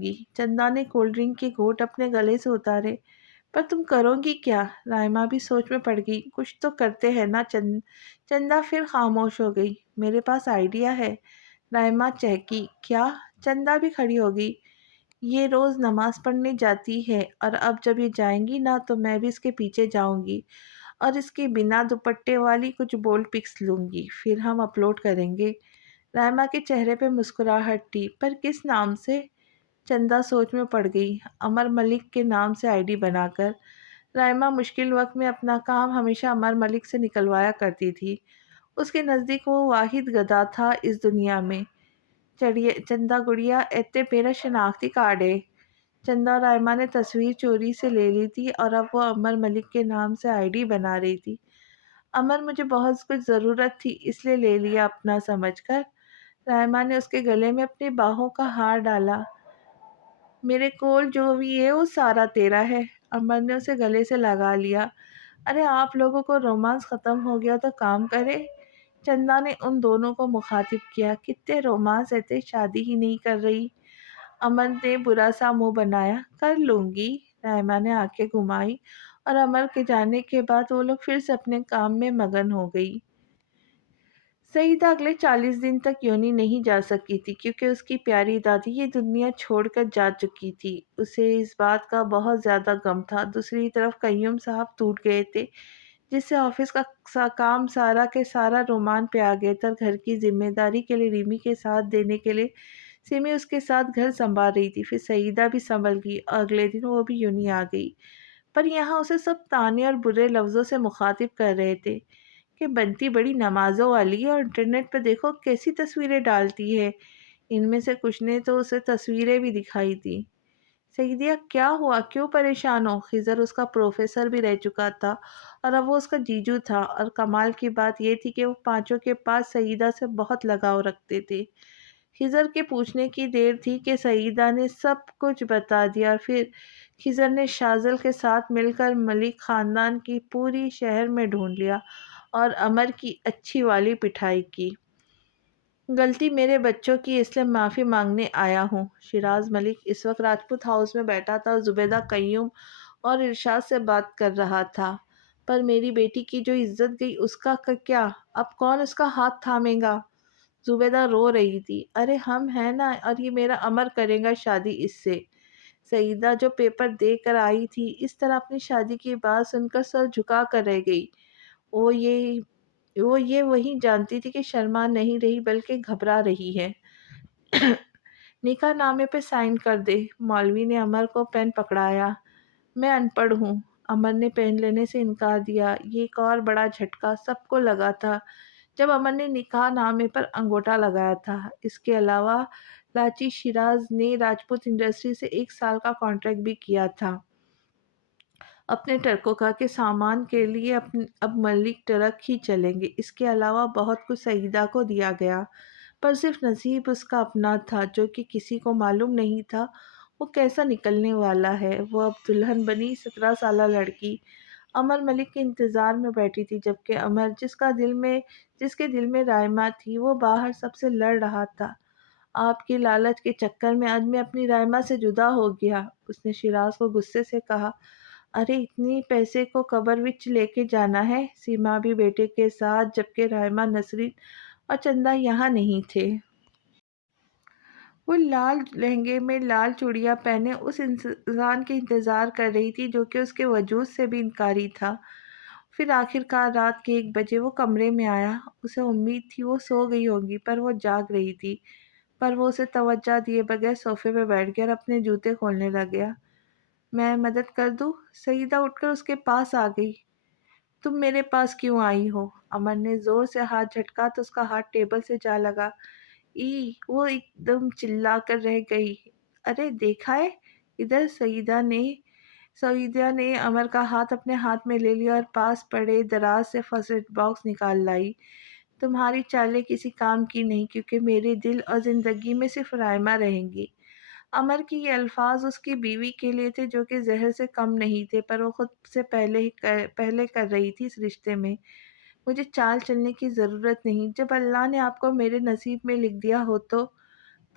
گی۔ چندہ نے کولڈ ڈرنک کے گھونٹ اپنے گلے سے اتارے۔ پر تم کرو گی کیا؟ رائما بھی سوچ میں پڑ گئی۔ کچھ تو کرتے ہیں نا چندہ پھر خاموش ہو گئی۔ میرے پاس آئیڈیا ہے، رائما چہکی۔ کیا؟ چندہ بھی کھڑی ہو گئی۔ یہ روز نماز پڑھنے جاتی ہے اور اب جب یہ جائیں گی نا تو میں بھی اس کے پیچھے جاؤں گی اور اس کی بنا دوپٹے والی کچھ بولڈ پکس لوں گی، پھر ہم اپلوڈ کریں گے۔ رائما کے چہرے پہ مسکراہٹ تھی۔ پر کس نام سے؟ چندہ سوچ میں پڑ گئی۔ امر ملک کے نام سے آئی ڈی بنا کر۔ رائما مشکل وقت میں اپنا کام ہمیشہ امر ملک سے نکلوایا کرتی تھی۔ اس کے نزدیک وہ واحد گدھا تھا اس دنیا میں۔ چندہ گڑیا ایتے میرا شناختی کارڈ ہے۔ چندہ اور رائما نے تصویر چوری سے لے لی تھی اور اب وہ امر ملک کے نام سے آئی ڈی بنا رہی تھی۔ امر مجھے بہت کچھ ضرورت تھی اس لیے لے لیا اپنا سمجھ کر۔ رائما نے اس کے گلے میں اپنی باہوں کا ہار ڈالا۔ میرے کول جو بھی ہے وہ سارا تیرا ہے۔ امر نے اسے گلے سے لگا لیا۔ ارے آپ لوگوں کو رومانس ختم ہو گیا تو کام کرے؟ چندہ نے ان دونوں کو مخاطب کیا۔ کتنے رومانس رہتے، شادی ہی نہیں کر رہی۔ امر نے برا سا منہ بنایا۔ کر لوں گی۔ رائما نے آنکھیں گھمائی اور امر کے جانے کے بعد وہ لوگ پھر سے اپنے کام میں مگن ہو گئی۔ سعیدہ اگلے 40 دن تک یونہی نہیں جا سکی تھی کیونکہ اس کی پیاری دادی یہ دنیا چھوڑ کر جا چکی تھی۔ اسے اس بات کا بہت زیادہ غم تھا۔ دوسری طرف قیوم صاحب ٹوٹ گئے تھے جس سے آفس کا کام سارا کے سارا رومان پہ آ گیا تھا اور گھر کی ذمہ داری کے لیے ریمی کے ساتھ دینے کے لیے سیمی اس کے ساتھ گھر سنبھال رہی تھی۔ پھر سعیدہ بھی سنبھل گئی اور اگلے دن وہ بھی یونہی آ گئی۔ پر یہاں اسے سب طعنے اور برے لفظوں سے مخاطب کر رہے تھے کہ بنتی بڑی نمازوں والی ہے اور انٹرنیٹ پہ دیکھو کیسی تصویریں ڈالتی ہے۔ ان میں سے کچھ نے تو اسے تصویریں بھی دکھائی تھی۔ सईदिया क्या हुआ, क्यों परेशान हो? खिज़र उसका प्रोफ़ेसर भी रह चुका था और अब वो उसका जीजू था, और कमाल की बात ये थी कि वो पाँचों के पास सईदा से बहुत लगाव रखते थे। खिज़र के पूछने की देर थी कि सईदा ने सब कुछ बता दिया, और फिर खिज़र ने शाज़ल के साथ मिलकर मलिक ख़ानदान की पूरी शहर में ढूँढ लिया और अमर की अच्छी वाली पिटाई की। गलती मेरे बच्चों की, इसलिए माफ़ी मांगने आया हूँ। शिराज मलिक इस वक्त राजपूत हाउस में बैठा था और जुबैदा कय्यूम और इरशाद से बात कर रहा था। पर मेरी बेटी की जो इज्जत गई उसका क्या? अब कौन उसका हाथ थामेगा? जुबैदा रो रही थी। अरे हम हैं ना, और ये मेरा अमर करेगा शादी इससे। सईदा जो पेपर दे कर आई थी, इस तरह अपनी शादी की बात सुनकर सर झुका कर रह गई। वो ये वो ये वही जानती थी कि शर्मा नहीं रही बल्कि घबरा रही है। निकाह नामे पे साइन कर दे। मौलवी ने अमर को पेन पकड़ाया। मैं अनपढ़ हूँ। अमर ने पेन लेने से इनकार दिया। ये एक और बड़ा झटका सबको लगा था जब अमर ने निकाह नामे पर अंगूठा लगाया था। इसके अलावा लाची शिराज ने राजपूत इंडस्ट्री से 1 साल का कॉन्ट्रैक्ट भी किया था अपने टरकों के सामान के लिए। अब मलिक ट्रक ही चलेंगे। इसके अलावा बहुत कुछ सईदा को दिया गया, पर सिर्फ नसीब उसका अपना था, जो कि किसी को मालूम नहीं था वो कैसा निकलने वाला है। वो अब दुल्हन बनी 17 साल लड़की अमर मलिक के इंतज़ार में बैठी थी, जबकि अमर जिसके दिल में रायमा थी, वो बाहर सबसे लड़ रहा था। आपकी लालच के चक्कर में आज मैं अपनी रायमा से जुदा हो गया, उसने शिराज को गुस्से से कहा। अरे इतनी पैसे को कबर विच लेके जाना है, सीमा भी बेटे के साथ, जबकि रायमा, नसरीन और चंदा यहाँ नहीं थे। वो लाल लहंगे में लाल चूड़ियाँ पहने उस इंसान के इंतज़ार कर रही थी जो कि उसके वजूद से भी इनकारी था। फिर आखिरकार रात के 1 बजे वो कमरे में आया। उसे उम्मीद थी वो सो गई होगी, पर वो जाग रही थी। पर वो उसे तवज्जो दिए बगैर सोफे पे बैठ गया और अपने जूते खोलने लग गया। मैं मदद कर दूँ? सईदा उठकर उसके पास आ गई। तुम मेरे पास क्यों आई हो? अमर ने जोर से हाथ झटका तो उसका हाथ टेबल से जा लगा। ई वो एकदम चिल्ला कर रह गई। अरे देखा है, इधर। सईदा ने अमर का हाथ अपने हाथ में ले लिया और पास पड़े दराज से फर्स्ट एड बॉक्स निकाल लाई। तुम्हारी चालें किसी काम की नहीं, क्योंकि मेरे दिल और ज़िंदगी में सिर्फ रायमा रहेंगी। अमर के ये अल्फाज उसकी बीवी के लिए थे, जो कि जहर से कम नहीं थे, पर वो खुद से पहले कर रही थी इस रिश्ते में। मुझे चाल चलने की ज़रूरत नहीं। जब अल्लाह ने आपको मेरे नसीब में लिख दिया हो तो।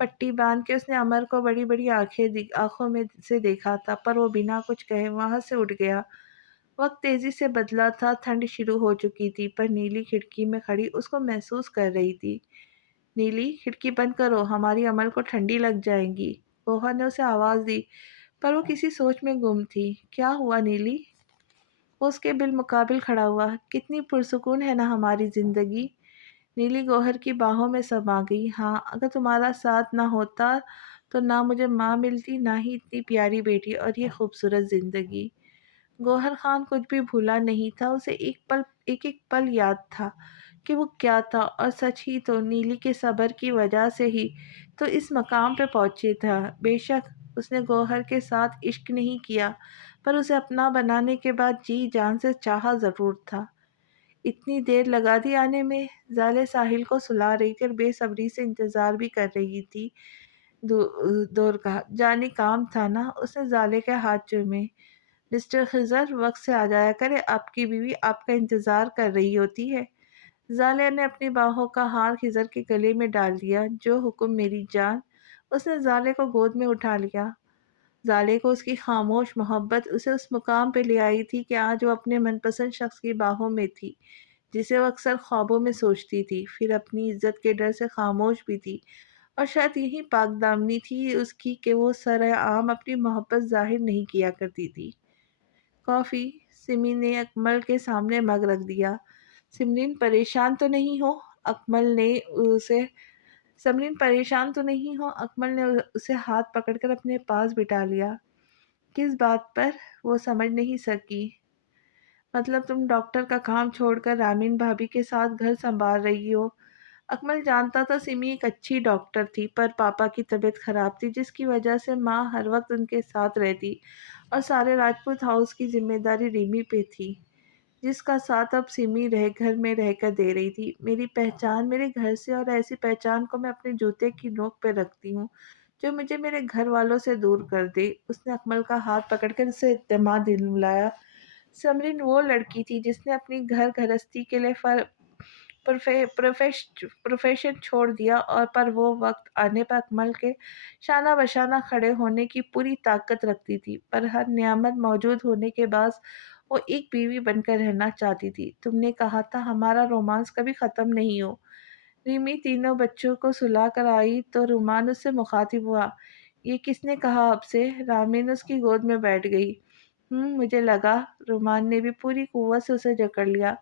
पट्टी बांध के उसने अमर को बड़ी बड़ी आंखों में से देखा था, पर वो बिना कुछ कहे वहाँ से उठ गया। वक्त तेज़ी से बदला था। ठंड शुरू हो चुकी थी, पर नीली खिड़की में खड़ी उसको महसूस कर रही थी। नीली, खिड़की बंद करो, हमारी अमल को ठंडी लग जाएगी। गौहर ने उसे आवाज़ दी, पर वो किसी सोच में गुम थी। क्या हुआ नीली? वो उसके बिलमुकाबिल खड़ा हुआ। कितनी पुरसुकून है ना हमारी ज़िंदगी। नीली गौहर की बाहों में समा गई। हाँ, अगर तुम्हारा साथ ना होता तो ना मुझे माँ मिलती, ना ही इतनी प्यारी बेटी और ये खूबसूरत ज़िंदगी। गौहर खान कुछ भी भूला नहीं था। उसे एक एक पल याद था कि वो क्या था, और सच ही तो नीली के सब्र की वजह से ही तो इस मकाम पे पहुंचे था। बेशक उसने गौहर के साथ इश्क नहीं किया, पर उसे अपना बनाने के बाद जी जान से चाहा ज़रूर था। इतनी देर लगा दी आने में। जाले साहिल को सुला रही थी और बेसब्री से इंतज़ार भी कर रही थी। दौर का जाने काम था ना। उसने जाले के हाथ चूमे। मिस्टर खिज़र, वक्त से आ जाया करे, आपकी बीवी आपका इंतज़ार कर रही होती है। ज़ालिया ने अपनी बाहों का हार खिज़र के गले में डाल दिया। जो हुक्म मेरी जान। उसने ज़ाले को गोद में उठा लिया। ज़ाले को उसकी खामोश मोहब्बत उसे उस मुकाम पे ले आई थी कि आज वो अपने मनपसंद शख्स की बाहों में थी, जिसे वो अक्सर ख्वाबों में सोचती थी। फिर अपनी इज्जत के डर से खामोश भी थी, और शायद यही पाकदामनी थी उसकी कि वो सरेआम अपनी मोहब्बत जाहिर नहीं किया करती थी। कॉफ़ी, सिमी ने अकमल के सामने मग रख दिया। सिमरन परेशान तो नहीं हो? अकमल ने उसे सिमरन परेशान तो नहीं हो? अकमल ने उसे हाथ पकड़कर अपने पास बिठा लिया। किस बात पर? वो समझ नहीं सकी। मतलब तुम डॉक्टर का काम छोड़कर रामीन भाभी के साथ घर संभाल रही हो? अकमल जानता था सिमी एक अच्छी डॉक्टर थी, पर पापा की तबीयत खराब थी जिसकी वजह से माँ हर वक्त उनके साथ रहती और सारे राजपूत हाउस की जिम्मेदारी रिमी पे थी, जिसका साथ अब सिमी रह घर में रहकर दे रही थी। मेरी पहचान मेरे घर से, और ऐसी पहचान को मैं अपने जूते की नोक पे रखती हूँ जो मुझे मेरे घर वालों से दूर कर दे। उसने अकमल का हाथ पकड़कर उसे इत्तेमाद दिलाया। समरीन वो लड़की थी जिसने अपनी घर गृहस्थी के लिए प्रोफेशन छोड़ दिया, और पर वो वक्त आने पर अकमल के शाना बशाना खड़े होने की पूरी ताकत रखती थी। पर हर नियामत मौजूद होने के बाद वो एक बीवी बनकर रहना चाहती थी। तुमने कहा था हमारा रोमांस कभी ख़त्म नहीं हो। रिमी तीनों बच्चों को सुला कर आई तो रुमान उससे मुखातिब हुआ। ये किसने कहा आपसे? रामीन उसकी गोद में बैठ गई। मुझे लगा। रुमान ने भी पूरी कुव्वत से उसे जकड़ लिया।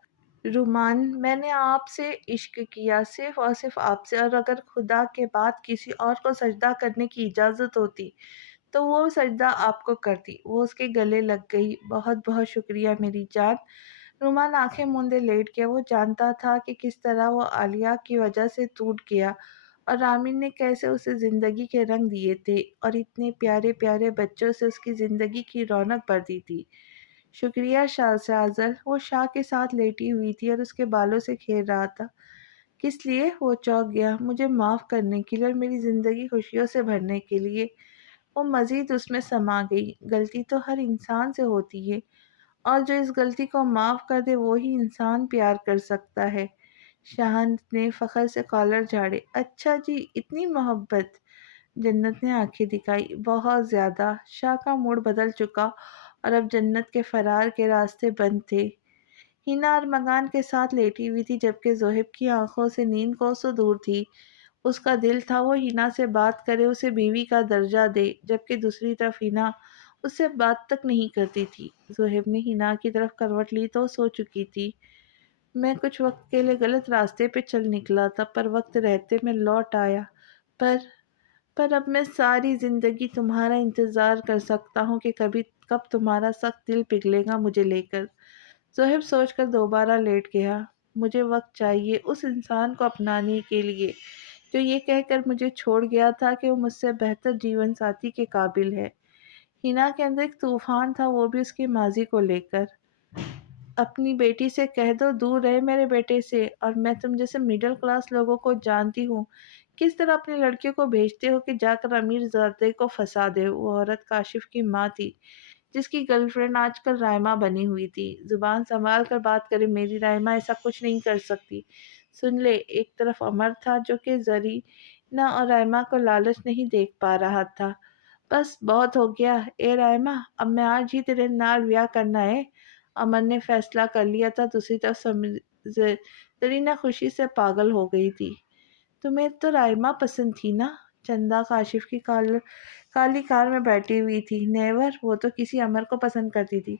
रुमान, मैंने आपसे इश्क किया, सिर्फ और सिर्फ आपसे, और अगर खुदा के बाद किसी और को सजदा करने की इजाज़त होती तो वो सजदा आपको करती। वो उसके गले लग गई। बहुत बहुत शुक्रिया मेरी जान। रुमान आंखें मूंदे लेट गया। वो जानता था कि किस तरह वो आलिया की वजह से टूट गया, और रामीन ने कैसे उसे ज़िंदगी के रंग दिए थे, और इतने प्यारे प्यारे बच्चों से उसकी ज़िंदगी की रौनक बढ़ती थी। शुक्रिया शाहजाद। वो शाह के साथ लेटी हुई थी और उसके बालों से खेल रहा था। किस लिए? वो चौंक गया। मुझे माफ़ करने के लिए और मेरी ज़िंदगी खुशियों से भरने के लिए। वो मज़ीद उसमें समा गई। गलती तो हर इंसान से होती है, और जो इस गलती को माफ़ कर दे वो ही इंसान प्यार कर सकता है। शाह ने फ़ख्र से कॉलर झाड़े। अच्छा जी, इतनी मोहब्बत? जन्नत ने आंखें दिखाई। बहुत ज़्यादा। शाह का मूड बदल चुका, और अब जन्नत के फरार के रास्ते बंद थे। हिना अरमगान के साथ लेटी हुई थी जबकि जोहेब की आंखों से नींद कोसों दूर थी। उसका दिल था वो हिना से बात करे, उसे बीवी का दर्जा दे, जबकि दूसरी तरफ हिना उससे बात तक नहीं करती थी। जोहेब ने हिना की तरफ करवट ली तो सो चुकी थी। मैं कुछ वक्त के लिए गलत रास्ते पे चल निकला था, पर वक्त रहते मैं लौट आया। पर पर अब मैं सारी जिंदगी तुम्हारा इंतजार कर सकता हूँ कि कब तुम्हारा सख्त दिल पिघलेगा मुझे लेकर। जोहेब सोचकर दोबारा लेट गया। मुझे वक्त चाहिए उस इंसान को अपनाने के लिए जो ये कहकर मुझे छोड़ गया था कि वो मुझसे बेहतर जीवन साथी के काबिल है। हिना के अंदर एक तूफान था, वो भी उसकी माजी को लेकर। अपनी बेटी से कह दो दूर रहे मेरे बेटे से। और मैं तुम जैसे मिडिल क्लास लोगों को जानती हूँ किस तरह अपनी लड़कियों को भेजते हो कि जाकर अमीर ज़ादे को फंसा दे। वो औरत काशिफ की माँ थी जिसकी गर्लफ्रेंड आजकल रायमा बनी हुई थी। जुबान संभाल कर बात करे मेरी रायमा ऐसा कुछ नहीं कर सकती। सुन ले। एक तरफ अमर था जो कि जरीना और रायमा को लालच नहीं देख पा रहा था। बस बहुत हो गया ए रायमा, अब मैं आज ही तेरे नाल ब्याह करना है। अमर ने फैसला कर लिया था। दूसरी तरफ जरीना खुशी से पागल हो गई थी। तुम्हें तो रायमा पसंद थी ना? चंदा काशिफ की काली कार में बैठी हुई थी। नेवर, वो तो किसी अमर को पसंद करती थी।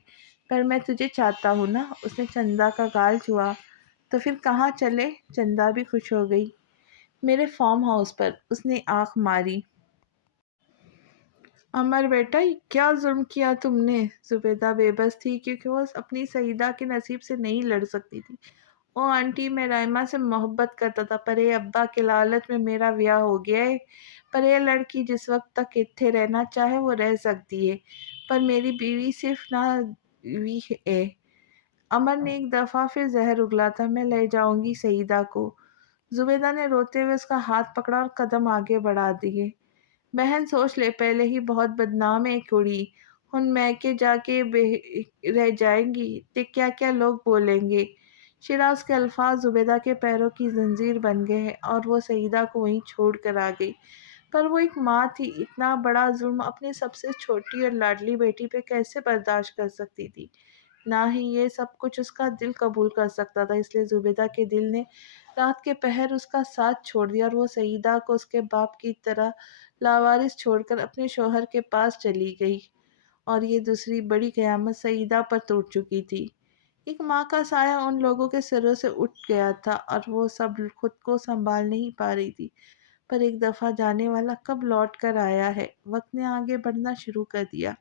पर मैं तुझे चाहता हूँ ना। उसने चंदा का गाल छुआ। तो फिर कहाँ चले? चंदा भी खुश हो गई। मेरे फार्म हाउस पर। उसने आंख मारी। अमर बेटा, ये क्या जुल्म किया तुमने? जुबेदा बेबस थी क्योंकि वो अपनी सईदा के नसीब से नहीं लड़ सकती थी। ओ आंटी, मैं राइमा से मोहब्बत करता था, पर ये अब्बा के लालच में मेरा ब्याह हो गया है। पर ये लड़की जिस वक्त तक इत्थे रहना चाहे वो रह सकती है, पर मेरी बीवी सिर्फ ना बीवी है। अमर ने एक दफ़ा फिर जहर उगला था। मैं ले जाऊंगी सईदा को। जुबेदा ने रोते हुए उसका हाथ पकड़ा और कदम आगे बढ़ा दिए। बहन सोच ले, पहले ही बहुत बदनाम है कुड़ी। हुन मैके जाके रह जाएंगी ते क्या क्या लोग बोलेंगे। शिराज के अल्फाज जुबेदा के पैरों की जंजीर बन गए हैं, और वो सईदा को वहीं छोड़ कर आ गई। पर वो एक माँ थी। इतना बड़ा जुल्म अपनी सबसे छोटी और लाडली बेटी पे कैसे बर्दाश्त कर सकती थी? ना ही ये सब कुछ उसका दिल कबूल कर सकता था। इसलिए जुबेदा के दिल ने रात के पहर उसका साथ छोड़ दिया, और वो सईदा को उसके बाप की तरह लावारिस छोड़कर अपने शौहर के पास चली गई। और ये दूसरी बड़ी क़यामत सईदा पर टूट चुकी थी। एक माँ का साया उन लोगों के सिरों से उठ गया था, और वो सब खुद को संभाल नहीं पा रही थी। पर एक दफ़ा जाने वाला कब लौट कर आया है? वक्त ने आगे बढ़ना शुरू कर दिया,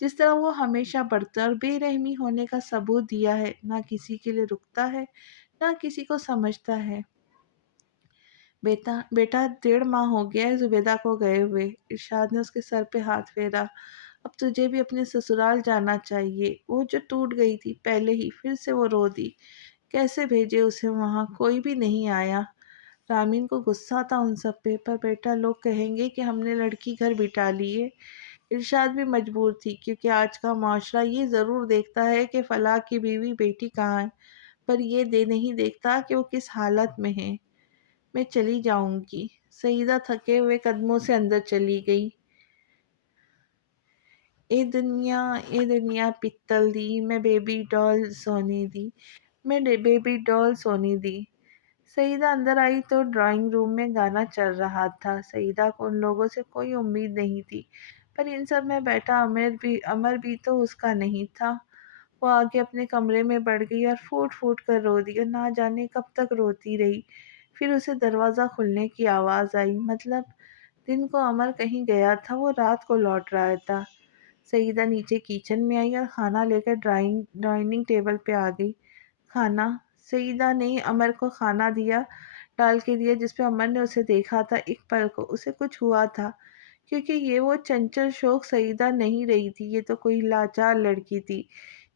जिस तरह वो हमेशा बढ़ता और बेरहमी होने का सबूत दिया है। ना किसी के लिए रुकता है, ना किसी को समझता है। बेटा बेटा 1.5 माह हो गया है जुबेदा को गए हुए। इरशाद ने उसके सर पे हाथ फेरा। अब तुझे भी अपने ससुराल जाना चाहिए। वो जो टूट गई थी पहले ही, फिर से वो रो दी। कैसे भेजे उसे वहाँ, कोई भी नहीं आया। रामीन को गुस्सा था उन सब पे, पर बेटा लोग कहेंगे कि हमने लड़की घर बिठा ली है। इरशाद भी मजबूर थी, क्योंकि आज का माशरा ये ज़रूर देखता है कि फलाह की बीवी बेटी कहाँ है, पर ये दे नहीं देखता कि वो किस हालत में है। मैं चली जाऊंगी। सईदा थके हुए कदमों से अंदर चली गई। ए दुनिया पित्तल दी, मैं बेबी डॉल सोने दी, बेबी डॉल सोने दी। सईदा अंदर आई तो ड्राइंग रूम में गाना चल रहा था। सईदा को उन लोगों से कोई उम्मीद नहीं थी, पर इन सब में बैठा अमर भी तो उसका नहीं था। वो आगे अपने कमरे में बढ़ गई और फूट फूट कर रो दी, और ना जाने कब तक रोती रही। फिर उसे दरवाज़ा खुलने की आवाज़ आई। मतलब दिन को अमर कहीं गया था, वो रात को लौट रहा था। सईदा नीचे किचन में आई और खाना लेकर डाइनिंग टेबल पे आ गई। खाना? सईदा ने अमर को खाना दिया, डाल के दिया जिस पे अमर ने उसे देखा था। एक पल को उसे कुछ हुआ था, क्योंकि ये वो चंचल शौक सईदा नहीं रही थी। ये तो कोई लाचार लड़की थी,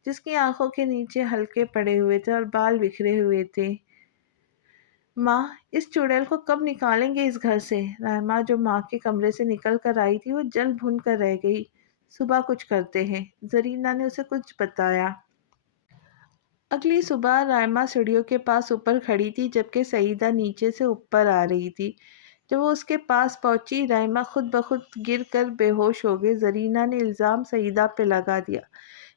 जिसकी आंखों के नीचे हल्के पड़े हुए थे और बाल बिखरे हुए थे। माँ, इस चुड़ैल को कब निकालेंगे इस घर से? रहमा जो माँ के कमरे से निकल कर आई थी, वो जल भुन कर रह गई। सुबह कुछ करते हैं, जरीना ने उसे कुछ बताया। अगली सुबह रायमा सीढ़ियों के पास ऊपर खड़ी थी, जबकि सईदा नीचे से ऊपर आ रही थी। जब वो उसके पास पहुंची, रायमा खुद ब खुद गिर कर बेहोश हो गई। जरीना ने इल्ज़ाम सईदा पे लगा दिया,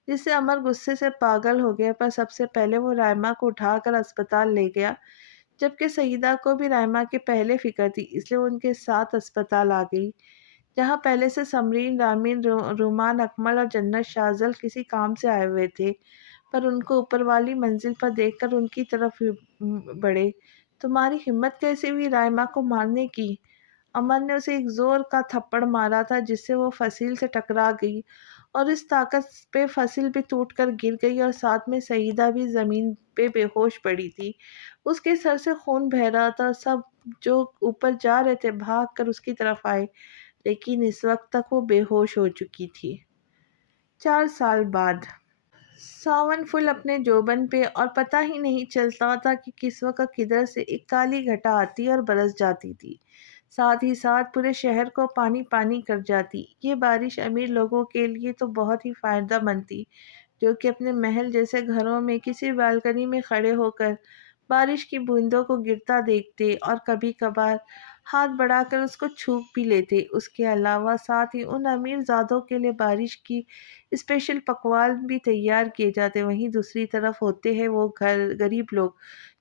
जिससे अमर गुस्से से पागल हो गया। पर सबसे पहले वो रायमा को उठाकर अस्पताल ले गया, जबकि सईदा को भी रायमा के पहले फिक्र थी, इसलिए वो उनके साथ अस्पताल आ गई, जहाँ पहले से समरीन, रामीन, रुमान अकमल और जन्नत शाहजल किसी काम से आए हुए थे। पर उनको ऊपर वाली मंजिल पर देखकर उनकी तरफ ही बढ़े। तुम्हारी हिम्मत कैसे हुई रायमा को मारने की? अमर ने उसे एक जोर का थप्पड़ मारा था, जिससे वो फसील से टकरा गई, और इस ताकत पे फसील भी टूटकर गिर गई, और साथ में सईदा भी जमीन पे बेहोश पड़ी थी। उसके सर से खून बह रहा था। सब जो ऊपर जा रहे थे भाग कर उसकी तरफ आए, लेकिन इस वक्त तक वो बेहोश हो चुकी थी। 4 साल बाद सावन फूल अपने जोबन पे, और पता ही नहीं चलता था कि किस वक्त किधर से एक काली घटा आती और बरस जाती थी। साथ ही साथ पूरे शहर को पानी पानी कर जाती। ये बारिश अमीर लोगों के लिए तो बहुत ही फायदेमंद थी, जो कि अपने महल जैसे घरों में किसी बालकनी में खड़े होकर बारिश की बूंदों को गिरता देखते और कभी कभार हाथ बढ़ाकर उसको छू भी लेते। उसके अलावा साथ ही उन अमीरजादों के लिए बारिश की स्पेशल पकवान भी तैयार किए जाते। वहीं दूसरी तरफ होते हैं वो गरीब लोग,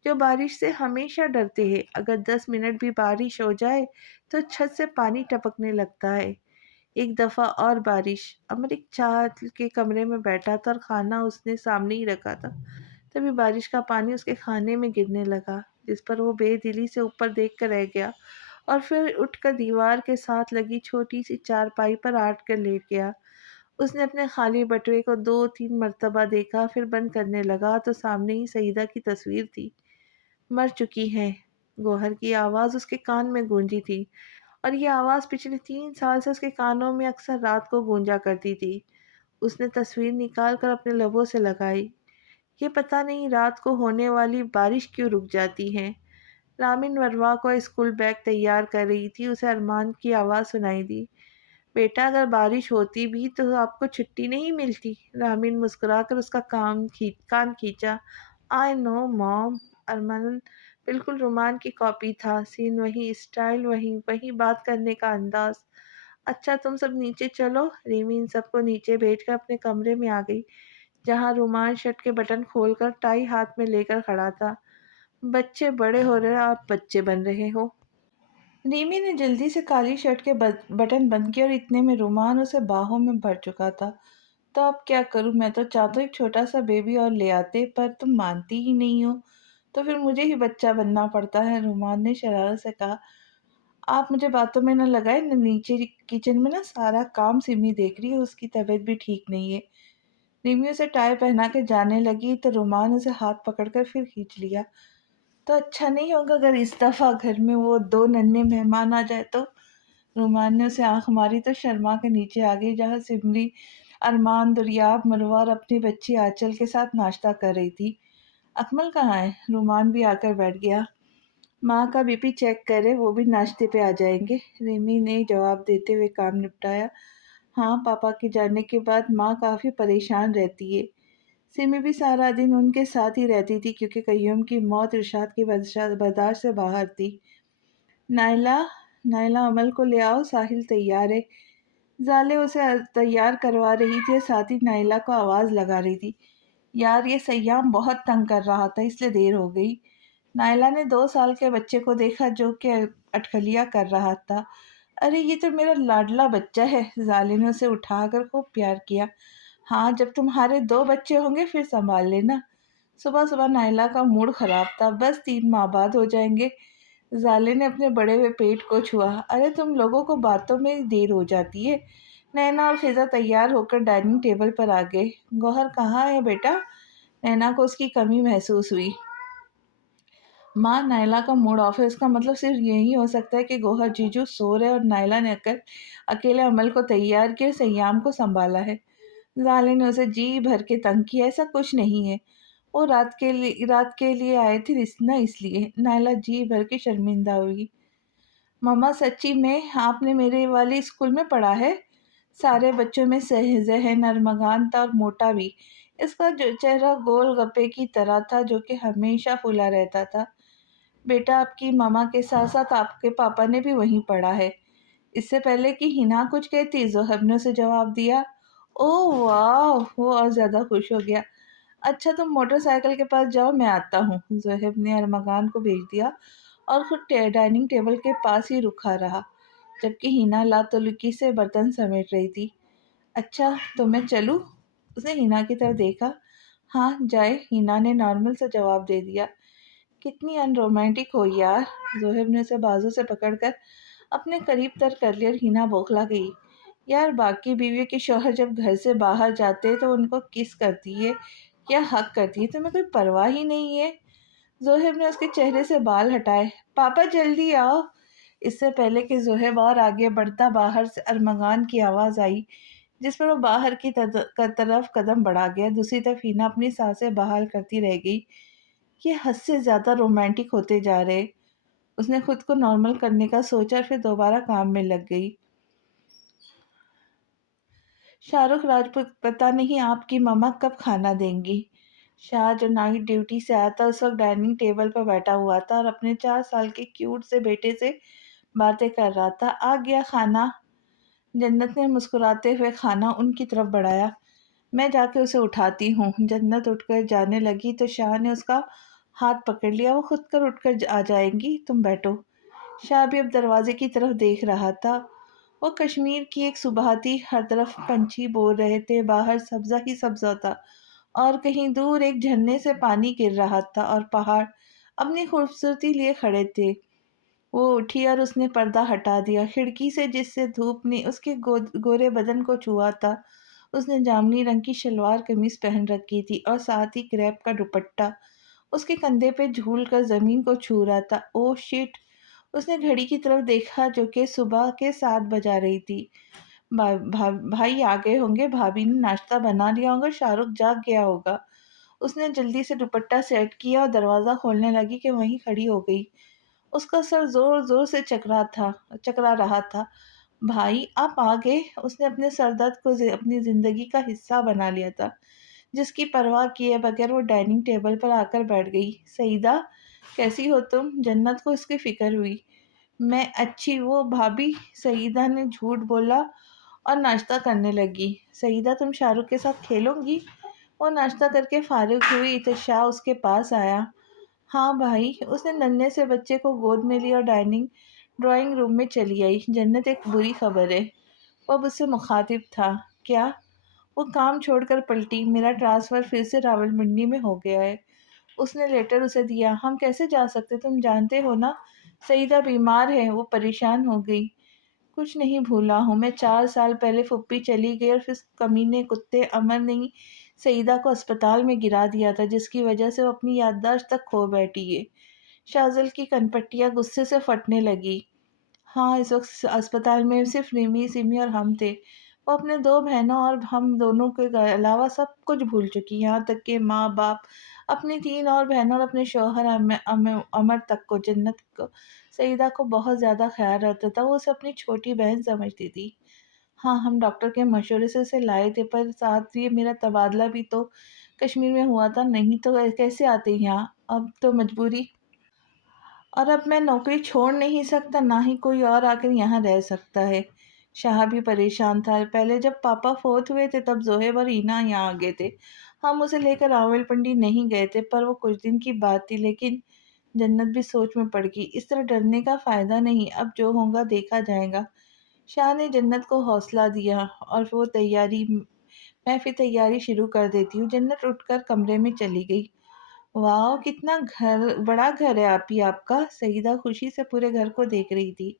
जो बारिश से हमेशा डरते हैं। अगर 10 मिनट भी बारिश हो जाए तो छत से पानी टपकने लगता है। एक दफ़ा और बारिश। अमर एक चाय के कमरे में बैठा था और खाना उसने सामने ही रखा था। तभी बारिश का पानी उसके खाने में गिरने लगा, जिस पर वो बेदिली से ऊपर देख कर रह गया, और फिर उठकर दीवार के साथ लगी छोटी सी चारपाई पर आट कर लेट गया। उसने अपने खाली बटुए को 2-3 मर्तबा देखा, फिर बंद करने लगा तो सामने ही सईदा की तस्वीर थी। मर चुकी है, गौहर की आवाज़ उसके कान में गूंजी थी, और ये आवाज़ पिछले 3 साल से उसके कानों में अक्सर रात को गूंजा करती थी। उसने तस्वीर निकाल कर अपने लबों से लगाई। ये पता नहीं रात को होने वाली बारिश क्यों रुक जाती है। रामिन वरवा को स्कूल बैग तैयार कर रही थी। उसे अरमान की आवाज़ सुनाई दी। बेटा, अगर बारिश होती भी तो आपको छुट्टी नहीं मिलती। रामिन मुस्कुराकर उसका कान खींचा। I know mom. अरमान बिल्कुल रुमान की कॉपी था। सीन वही, स्टाइल वही, वही बात करने का अंदाज। अच्छा, तुम सब नीचे चलो। रिमी इन सबको नीचे भेजकर अपने कमरे में आ गई, जहाँ रुमान शर्ट के बटन खोलकर टाई हाथ में लेकर खड़ा था। बच्चे बड़े हो रहे, आप बच्चे बन रहे हो। रिमी ने जल्दी से काली शर्ट के बटन बंद किए, और इतने में रुमान उसे बाहों में भर चुका था। तो अब क्या करूं? मैं तो चाहता हूँ एक छोटा सा बेबी और ले आते, पर तुम मानती ही नहीं हो। तो फिर मुझे ही बच्चा बनना पड़ता है, रुमान ने शरारत से कहा। आप मुझे बातों में न लगाए। न नीचे किचन में ना सारा काम सिमी देख रही है, उसकी तबीयत भी ठीक नहीं है। रिमी उसे टाई पहना के जाने लगी तो रुमान उसे हाथ पकड़कर फिर खींच लिया। तो अच्छा नहीं होगा अगर इस दफ़ा घर में वो 2 नन्हे मेहमान आ जाए तो? रुमान ने उसे आँख मारी तो शर्मा के नीचे आ गई, जहाँ सिमरी, अरमान, दुर्याब, मरवा और अपनी बच्ची आँचल के साथ नाश्ता कर रही थी। अकमल कहाँ है? रुमान भी आकर बैठ गया। माँ का बीपी चेक करे, वो भी नाश्ते पे आ जाएंगे। रिमी ने जवाब देते हुए काम निपटाया। हाँ, पापा के जाने के बाद माँ काफ़ी परेशान रहती है। सिमी भी सारा दिन उनके साथ ही रहती थी क्योंकि कय्यूम की मौत इरशाद की बर्दाश्त से बाहर थी। नाइला, नाइला अमल को ले आओ, साहिल तैयार है। जाले उसे तैयार करवा रही थी, साथ ही नाइला को आवाज़ लगा रही थी। यार, ये सयाम बहुत तंग कर रहा था, इसलिए देर हो गई। नाइला ने 2 साल के बच्चे को देखा जो कि अटकलियाँ कर रहा था। अरे, ये तो मेरा लाडला बच्चा है। जाले ने उसे उठाकर खूब प्यार किया। हाँ, जब तुम्हारे 2 बच्चे होंगे फिर संभाल लेना। सुबह सुबह नाइला का मूड खराब था। बस 3 माह बाद हो जाएंगे। जाले ने अपने बड़े हुए पेट को छुआ। अरे, तुम लोगों को बातों में देर हो जाती है। नैना और फिजा तैयार होकर डाइनिंग टेबल पर आ गए। गौहर कहाँ है बेटा? नैना को उसकी कमी महसूस हुई। माँ, नायला का मूड ऑफ है, उसका मतलब सिर्फ यही हो सकता है कि गौहर जीजू सो रहे और नायला ने अकेले अमल को तैयार किया, सयाम को संभाला है। जाले ने उसे जी भर के तंग किया। ऐसा कुछ नहीं है, वो रात के लिए आए थे, ना इसलिए। नायला जी भर के शर्मिंदा हुई। मम्मा, सच्ची में आपने मेरे वाले स्कूल में पढ़ा है? सारे बच्चों में जहन अरमगान था और मोटा भी। इसका जो चेहरा गोल गप्पे की तरह था जो कि हमेशा फूला रहता था। बेटा, आपकी मामा के साथ साथ आपके पापा ने भी वहीं पढ़ा है। इससे पहले कि हिना कुछ कहती, ज़ोहब ने उसे जवाब दिया। ओह वाह! वो और ज़्यादा खुश हो गया। अच्छा, तुम मोटरसाइकिल के पास जाओ, मैं आता हूँ। ज़ोहब ने अरमगान को भेज दिया और खुद डाइनिंग टेबल के पास ही रुका रहा, जबकि हिना लातुल्की से बर्तन समेट रही थी। अच्छा, तो मैं चलूँ? उसने हिना की तरफ देखा। हाँ, जाए, हिना ने नॉर्मल सा जवाब दे दिया। कितनी अनरोमांटिक हो यार। ज़ोहब ने उसे बाजू से पकड़कर अपने करीब तर कर लिया और हिना बौखला गई। यार, बाकी बीवियों के शौहर जब घर से बाहर जाते हैं तो उनको किस करती है या हक करती है, तुम्हें कोई परवाह ही नहीं है। ज़ोहब ने उसके चेहरे से बाल हटाए। पापा, जल्दी आओ। इससे पहले कि ज़ोहब और आगे बढ़ता, बाहर से अरमगान की आवाज़ आई, जिस पर वो बाहर की तरफ कदम बढ़ा गया। दूसरी तरफ हिना अपनी सांसें बहाल करती रह गई। ये हद से ज़्यादा रोमांटिक होते जा रहे। उसने खुद को नॉर्मल करने का सोचा और फिर दोबारा काम में लग गई। शाहरुख राजपूत, पता नहीं आपकी मम्मा कब खाना देंगी। शाह, जो नाइट ड्यूटी से आया था, उस वक्त डाइनिंग टेबल पर बैठा हुआ था और अपने 4 साल के क्यूट से बेटे से बातें कर रहा था। आ गया खाना। जन्नत ने मुस्कुराते हुए खाना उनकी तरफ बढ़ाया। मैं जाके उसे उठाती हूँ। जन्नत उठकर जाने लगी तो शाह ने उसका हाथ पकड़ लिया। वो खुद कर उठकर आ जाएंगी, तुम बैठो। शाह भी अब दरवाजे की तरफ देख रहा था। वो कश्मीर की एक सुबह थी। हर तरफ पंछी बोल रहे थे, बाहर सब्जा ही सब्जा था और कहीं दूर एक झरने से पानी गिर रहा था और पहाड़ अपनी खूबसूरती लिए खड़े थे। वो उठी और उसने पर्दा हटा दिया। खिड़की से जिससे धूप ने उसके गोरे बदन को छुआ था। उसने जामुनी रंग की शलवार कमीज पहन रखी थी और साथ ही क्रैप का दुपट्टा उसके कंधे पे झूल कर जमीन को छू रहा था। Oh shit! उसने घड़ी की तरफ देखा जो कि सुबह के 7 बजा रही थी। भाई आ गए होंगे, भाभी ने नाश्ता बना लिया होगा, शाहरुख जाग गया होगा। उसने जल्दी से दुपट्टा सेट किया और दरवाज़ा खोलने लगी कि वहीं खड़ी हो गई। उसका सर जोर जोर से चकरा रहा था। भाई, आप आ गए। उसने अपने सरदर्द को अपनी जिंदगी का हिस्सा बना लिया था, जिसकी परवाह किए बगैर वो डाइनिंग टेबल पर आकर बैठ गई। सईदा, कैसी हो तुम? जन्नत को इसकी फिक्र हुई। मैं अच्छी, वो भाभी, सईदा ने झूठ बोला और नाश्ता करने लगी। सईदा, तुम शाहरुख के साथ खेलोगी? वो नाश्ता करके फारिग हुई तो शाह उसके पास आया। हाँ भाई। उसने नन्हे से बच्चे को गोद में लिया और ड्राइंग रूम में चली आई। जन्नत, एक बुरी खबर है। वो अब उससे मुखातिब था। क्या? वो काम छोड़कर पलटी। मेरा ट्रांसफ़र फिर से रावलपिंडी में हो गया है। उसने लेटर उसे दिया। हम कैसे जा सकते, तुम जानते हो ना, सईदा बीमार है। वो परेशान हो गई। कुछ नहीं भूला हूँ। मैं 4 साल पहले फुप्पी चली गई और फिर कमीने कुत्ते अमर ने सईदा को अस्पताल में गिरा दिया था, जिसकी वजह से वो अपनी याददाश्त तक खो बैठी है। शाज़िल की कनपट्टियाँ गुस्से से फटने लगी। हाँ, इस वक़्त अस्पताल में सिर्फ़ रिमी, सिमी और हम थे। वो अपने 2 बहनों और हम दोनों के अलावा सब कुछ भूल चुकी, यहाँ तक कि माँ-बाप, अपनी 3 और बहनों और अपने शौहर अमर तक को, जन्नत को। सईदा को बहुत ज़्यादा ख़्याल रहता था, वो उसे अपनी छोटी बहन समझती थी। हाँ, हम डॉक्टर के मशवरे से उसे लाए थे, पर साथ ही मेरा तबादला भी तो कश्मीर में हुआ था, नहीं तो कैसे आते यहाँ? अब तो मजबूरी। और अब मैं नौकरी छोड़ नहीं सकता, ना ही कोई और आकर यहाँ रह सकता है। शाह भी परेशान था। पहले जब पापा फोत हुए थे तब ज़ोहेब और ईना यहाँ आ गए थे। हम उसे लेकर रावलपिंडी नहीं गए थे, पर वो कुछ दिन की बात थी। लेकिन जन्नत भी सोच में पड़ गई। इस तरह डरने का फ़ायदा नहीं, अब जो होगा देखा जाएगा। शाह ने जन्नत को हौसला दिया और वो तैयारी मैं फिर तैयारी शुरू कर देती हूँ। जन्नत उठकर कमरे में चली गई। वाह! कितना बड़ा घर है आपका। सईदा खुशी से पूरे घर को देख रही थी।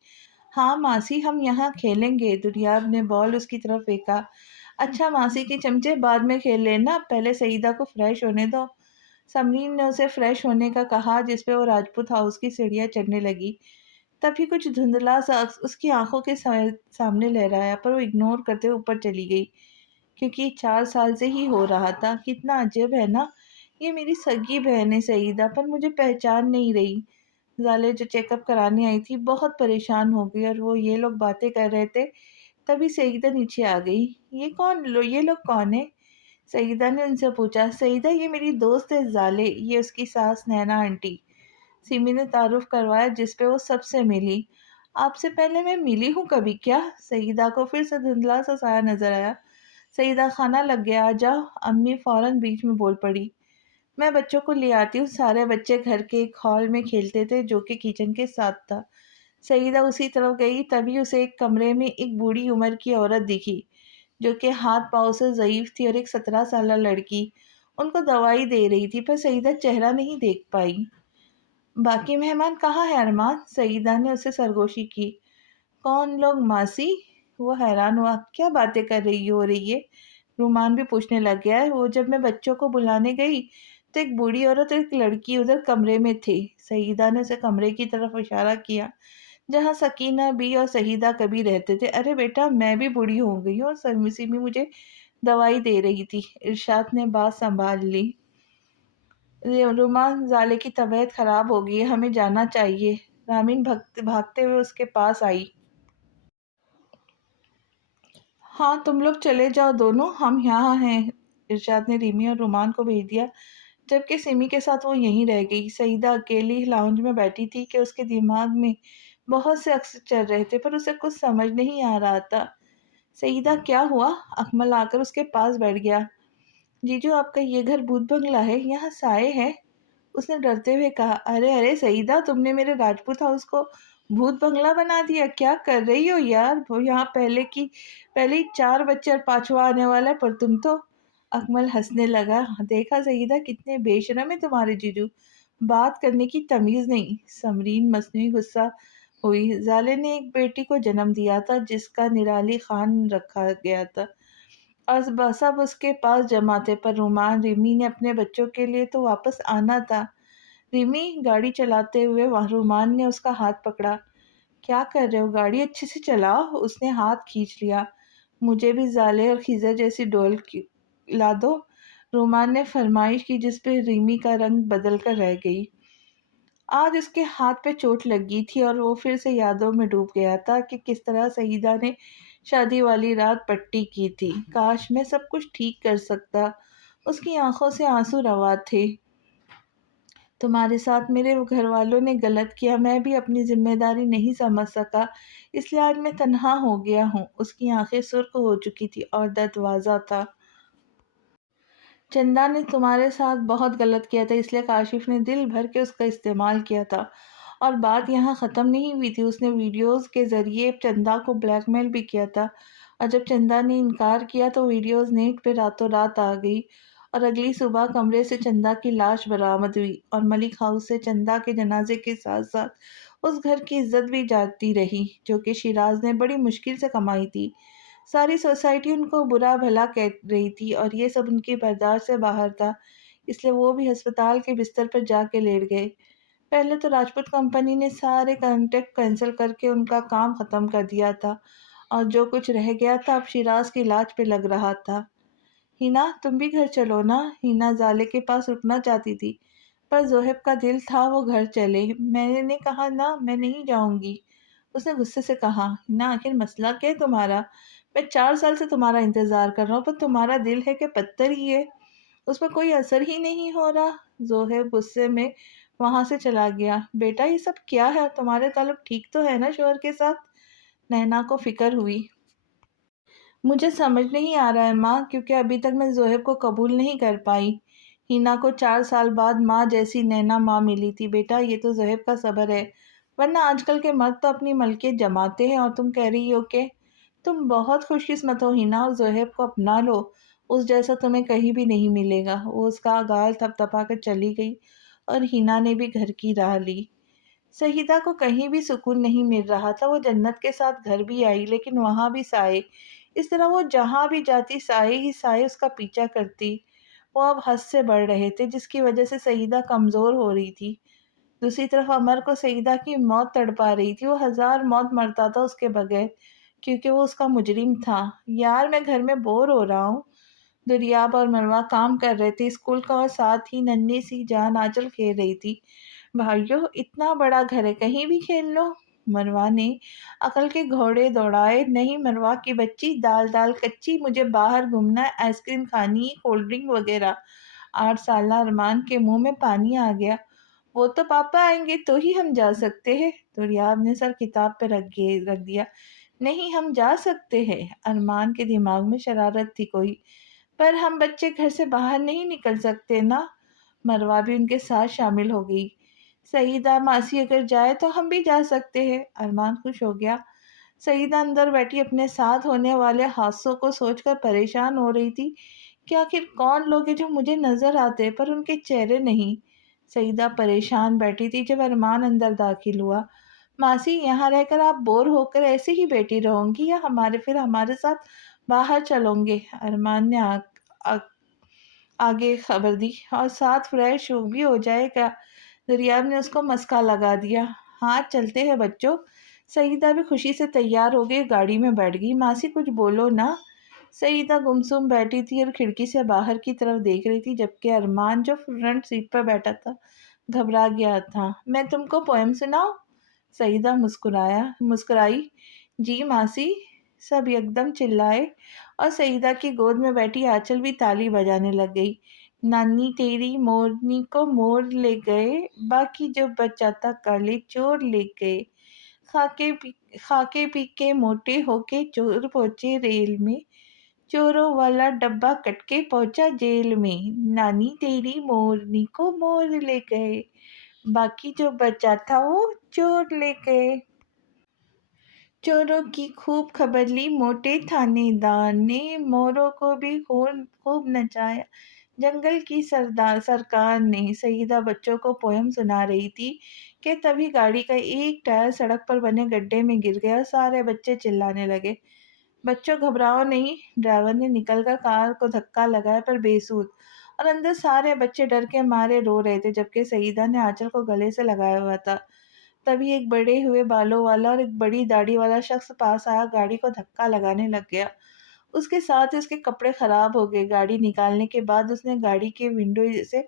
हाँ मासी, हम यहाँ खेलेंगे। दुनियाब ने बॉल उसकी तरफ फेंका। अच्छा मासी के चमचे, बाद में खेल लेना, पहले सईदा को फ्रेश होने दो। समरीन ने उसे फ्रेश होने का कहा, जिस पे वो राजपूत हाउस की सीढ़ियाँ चढ़ने लगी। तभी कुछ धुंधला सा उसकी आंखों के सामने लहराया, पर वो इग्नोर करते हुए ऊपर चली गई, क्योंकि 4 साल से ही हो रहा था। कितना अजब है ना, ये मेरी सगी बहन है सईदा, पर मुझे पहचान नहीं रही। ज़ाले जो चेकअप कराने आई थी बहुत परेशान हो गई, और वो ये लोग बातें कर रहे थे। तभी सईदा नीचे आ गई। ये लोग कौन है? सईदा ने उनसे पूछा। सईदा, ये मेरी दोस्त है ज़ाले, ये उसकी सास नैना आंटी। सिमी ने तारुफ करवाया, जिस पे वो सबसे मिली। आपसे पहले मैं मिली हूँ कभी क्या? सईदा को फिर से धुंधला सा साया नजर आया। सईदा, खाना लग गया, आ जाओ। अम्मी फौरन बीच में बोल पड़ी। मैं बच्चों को ले आती हूँ। सारे बच्चे घर के एक हॉल में खेलते थे, जो कि किचन के साथ था। सईदा उसी तरफ गई, तभी उसे एक कमरे में एक बूढ़ी उम्र की औरत दिखी, जो कि हाथ पाँव से ज़ईफ थी, और एक 17 साल लड़की उनको दवाई दे रही थी, पर सईदा चेहरा नहीं देख पाई। बाकी मेहमान कहाँ है अरमान? सईदा ने उसे सरगोशी की। कौन लोग मासी? वो हैरान हुआ। क्या बातें कर रही है? रुमान भी पूछने लग गया है। वो जब मैं बच्चों को बुलाने गई तो एक बूढ़ी औरत और एक लड़की उधर कमरे में थे। सईदा ने उसे कमरे की तरफ इशारा किया, जहाँ सकीना बी और सहीदा कभी रहते थे। अरे बेटा, मैं भी बूढ़ी हो गई हूँ और सिमी भी मुझे दवाई दे रही थी। इरशाद ने बात संभाल ली। रुमान, ज़ाले की तबीयत खराब हो गई है, हमें जाना चाहिए। रामीन भागते हुए उसके पास आई। हाँ, तुम लोग चले जाओ दोनों, हम यहाँ हैं। इरशाद ने रिमी और रुमान को भेज दिया, जबकि सिमी के साथ वो यहीं रह गई। सईदा अकेली लाउंज में बैठी थी कि उसके दिमाग में बहुत से अक्स चल रहे थे, पर उसे कुछ समझ नहीं आ रहा था। सईदा, क्या हुआ? अकमल आकर उसके पास बैठ गया। जीजू, आपका ये घर भूत बंगला है, यहाँ साए है? उसने डरते हुए कहा। अरे अरे सईदा, तुमने मेरे राजपूत हाउस को भूत बंगला बना दिया? क्या कर रही हो यार? वो यहाँ पहले ही 4 बच्चे और पांचवा आने वाला है, पर तुम तो। अकमल हंसने लगा। देखा सईदा, कितने बेशरम है तुम्हारे जीजू, बात करने की तमीज नहीं। समरीन मसनूई गुस्सा हुई। जाले ने एक बेटी को जन्म दिया था, जिसका निराली खान रखा गया था, और सब उसके पास जमा थे, पर रिमी ने अपने बच्चों के लिए तो वापस आना था। रिमी, गाड़ी चलाते हुए रुमान ने उसका हाथ पकड़ा। क्या कर रहे हो? गाड़ी अच्छे से चलाओ। उसने हाथ खींच लिया। मुझे भी जाले और खिजर जैसी ला दो, रुमान ने फरमाइश की, जिस पे रिमी का रंग बदल कर रह गई। आज उसके हाथ पे चोट लगी थी, और वो फिर से यादों में डूब गया था कि किस तरह सईदा ने शादी वाली रात पट्टी की थी। काश मैं सब कुछ ठीक कर सकता। उसकी आंखों से आंसू रवा थे। तुम्हारे साथ मेरे घर वालों ने गलत किया, मैं भी अपनी जिम्मेदारी नहीं समझ सका, इसलिए आज मैं तन्हा हो गया हूँ। उसकी आंखें सुर्ख हो चुकी थी और दर्द वाजा था। चंदा ने तुम्हारे साथ बहुत गलत किया था, इसलिए काशिफ ने दिल भर के उसका इस्तेमाल किया था। और बात यहाँ ख़त्म नहीं हुई थी, उसने वीडियोस के ज़रिए चंदा को ब्लैकमेल भी किया था। और जब चंदा ने इनकार किया तो वीडियोस नेट पे रातों रात आ गई, और अगली सुबह कमरे से चंदा की लाश बरामद हुई, और मलिक हाउस से चंदा के जनाजे के साथ साथ उस घर की इज्जत भी जाती रही, जो कि शिराज ने बड़ी मुश्किल से कमाई थी। सारी सोसाइटी उनको बुरा भला कह रही थी, और ये सब उनकी बर्दाश्त से बाहर था, इसलिए वो भी अस्पताल के बिस्तर पर जाके लेट गए। پہلے تو راجپوت کمپنی نے سارے کانٹیکٹ کینسل کر کے ان کا کام ختم کر دیا تھا، اور جو کچھ رہ گیا تھا اب شیراز کے علاج پہ لگ رہا تھا۔ ہینا تم بھی گھر چلو نا، ہینا زالے کے پاس رکنا چاہتی تھی، پر زوہب کا دل تھا وہ گھر چلے۔ میں نے کہا نا میں نہیں جاؤں گی، اس نے غصے سے کہا۔ ہینا آخر مسئلہ کیا ہے تمہارا؟ میں 4 سال سے تمہارا انتظار کر رہا ہوں، پر تمہارا دل ہے کہ پتھر ہی ہے، اس پر کوئی اثر ہی نہیں ہو رہا۔ زوہب غصے میں وہاں سے چلا گیا۔ بیٹا یہ سب کیا ہے؟ تمہارے تعلق ٹھیک تو ہے نا شوہر کے ساتھ؟ نینا کو فکر ہوئی۔ مجھے سمجھ نہیں آ رہا ہے ماں، کیونکہ ابھی تک میں زوہب کو قبول نہیں کر پائی۔ ہینا کو 4 سال بعد ماں جیسی نینا ماں ملی تھی۔ بیٹا یہ تو زوہب کا صبر ہے، ورنہ آج کل کے مرد تو اپنی ملکیت جماتے ہیں، اور تم کہہ رہی ہو کہ تم بہت خوش قسمت ہو ہینا، اور زوہب کو اپنا لو، اس جیسا تمہیں کہیں بھی نہیں ملے گا۔ وہ اس کا گال تھپ تھپا کر چلی گئی، اور ہینا نے بھی گھر کی راہ لی۔ سہیدہ کو کہیں بھی سکون نہیں مل رہا تھا۔ وہ جنت کے ساتھ گھر بھی آئی، لیکن وہاں بھی سائے، اس طرح وہ جہاں بھی جاتی سائے ہی سائے اس کا پیچھا کرتی۔ وہ اب حد سے بڑھ رہے تھے، جس کی وجہ سے سہیدہ کمزور ہو رہی تھی۔ دوسری طرف عمر کو سعیدہ کی موت تڑپا رہی تھی۔ وہ 1000 موت مرتا تھا اس کے بغیر، کیونکہ وہ اس کا مجرم تھا۔ یار میں گھر میں بور ہو رہا ہوں۔ دریاب اور مروہ کام کر رہے تھے اسکول کا، اور ساتھ ہی ننھی سی جان آنچل کھیل رہی تھی۔ بھائیو اتنا بڑا گھر ہے، کہیں بھی کھیل لو۔ مروہ نے عقل کے گھوڑے دوڑائے۔ نہیں مروہ کی بچی، دال دال کچی، مجھے باہر گھومنا ہے، آئس کریم کھانی ہے، کولڈ ڈرنک وغیرہ۔ 8 سالہ ارمان کے منہ میں پانی آ گیا۔ وہ تو پاپا آئیں گے تو ہی ہم جا سکتے ہیں۔ دریاب نے سر کتاب پہ رکھ دیا۔ نہیں ہم جا سکتے ہیں۔ ارمان کے دماغ میں شرارت تھی کوئی۔ پر ہم بچے گھر سے باہر نہیں نکل سکتے نا۔ مروہ بھی ان کے ساتھ شامل ہو گئی۔ سعیدہ ماسی اگر جائے تو ہم بھی جا سکتے ہیں۔ ارمان خوش ہو گیا۔ سعیدہ اندر بیٹھی اپنے ساتھ ہونے والے حادثوں کو سوچ کر پریشان ہو رہی تھی کہ آخر کون لوگ ہیں جو مجھے نظر آتے پر ان کے چہرے نہیں۔ سعیدہ پریشان بیٹھی تھی جب ارمان اندر داخل ہوا۔ ماسی یہاں رہ کر آپ بور ہو کر ایسے ہی بیٹھی رہوں گی، یا ہمارے ساتھ باہر چلوں گے؟ ارمان نے آگے خبر دی۔ اور ساتھ فریش بھی ہو جائے گا۔ دریاب نے اس کو مسکا لگا دیا۔ ہاں چلتے ہیں بچوں۔ سعیدہ بھی خوشی سے تیار ہو گئی، گاڑی میں بیٹھ گئی۔ ماسی کچھ بولو نا۔ سعیدہ گمسم بیٹھی تھی اور کھڑکی سے باہر کی طرف دیکھ رہی تھی، جبکہ ارمان جو فرنٹ سیٹ پر بیٹھا تھا گھبرا گیا تھا۔ میں تم کو پوئم سناؤں؟ سعیدہ مسکرائی۔ جی ماسی، سب یکدم چلائے، اور سعیدہ کی گود میں بیٹھی آنچل بھی تالی بجانے لگ گئی۔ نانی تیری مورنی کو مور لے گئے، باقی جو بچا تھا کالے چور لے گئے، خاکے پی کے موٹے ہو کے چور پہنچے ریل میں، چوروں والا ڈبہ کٹ کے پہنچا جیل میں، نانی تیری مورنی کو مور لے گئے، باقی جو بچا تھا وہ چور لے گئے۔ چوروں کی خوب خبر لی موٹے تھانے دار نے، موروں کو بھی خوب نچایا جنگل کی سرکار نے۔ سعیدہ بچوں کو پوئم سنا رہی تھی کہ تبھی گاڑی کا ایک ٹائر سڑک پر بنے گڈھے میں گر گیا، اور سارے بچے چلانے لگے۔ بچوں گھبراؤ نہیں۔ ڈرائیور نے نکل کر کار کو دھکا لگایا، پر بے سود، اور اندر سارے بچے ڈر کے مارے رو رہے تھے، جبکہ سعیدہ نے آنچل کو گلے سے لگایا ہوا تھا۔ تبھی ایک بڑے ہوئے بالوں والا اور ایک بڑی داڑھی والا شخص پاس آیا، گاڑی کو دھکا لگانے لگ گیا۔ اس کے ساتھ ہی اس کے کپڑے خراب ہو گئے۔ گاڑی نکالنے کے بعد اس نے گاڑی کے ونڈو سے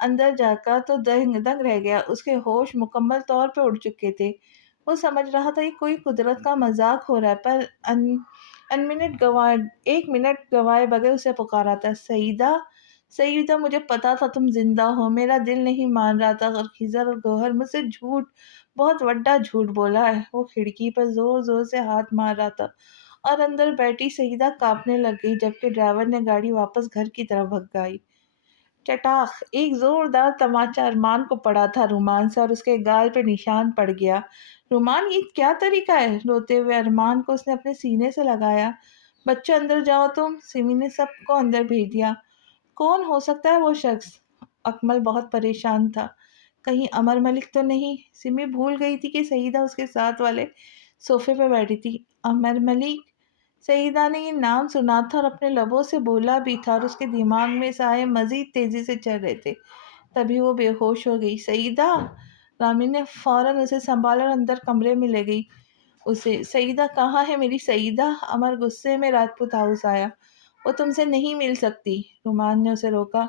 اندر جھانکا تو دنگ رہ گیا۔ اس کے ہوش مکمل طور پہ اڑ چکے تھے۔ وہ سمجھ رہا تھا کہ کوئی قدرت کا مذاق ہو رہا ہے، پر ایک منٹ گوائے بغیر اسے پکارا تھا، سعیدہ، سعیدہ مجھے پتا تھا تم زندہ ہو، میرا دل نہیں مان رہا تھا، اور خضر اور گوہر مجھ سے بہت بڑا جھوٹ بولا ہے۔ وہ کھڑکی پر زور زور سے ہاتھ مار رہا تھا، اور اندر بیٹھی سعیدہ کانپنے لگ گئی، جبکہ ڈرائیور نے گاڑی واپس گھر کی طرف بھگائی۔ چٹاخ! ایک زوردار تماچا ارمان کو پڑا تھا رومان سے، اور اس کے گال پہ نشان پڑ گیا۔ رومان یہ کیا طریقہ ہے؟ روتے ہوئے ارمان کو اس نے اپنے سینے سے لگایا۔ بچوں اندر جاؤ تم۔ سمی نے سب کو اندر بھیج دیا۔ کون ہو سکتا ہے وہ شخص؟ اکمل بہت پریشان تھا۔ کہیں امر ملک تو نہیں؟ سمی بھول گئی تھی کہ سعیدہ اس کے ساتھ والے صوفے پہ بیٹھی تھی۔ امر ملک؟ سعیدہ نے یہ نام سنا تھا اور اپنے لبوں سے بولا بھی تھا، اور اس کے دماغ میں سائے مزید تیزی سے چل رہے تھے۔ تبھی وہ بے ہوش ہو گئی۔ سعیدہ! رامین نے فوراً اسے سنبھالا اور اندر کمرے میں لے گئی اسے۔ سعیدہ کہاں ہے میری سعیدہ؟ امر غصے میں راجپوت ہاؤس آیا۔ وہ تم سے نہیں مل سکتی۔ رومان نے اسے روکا۔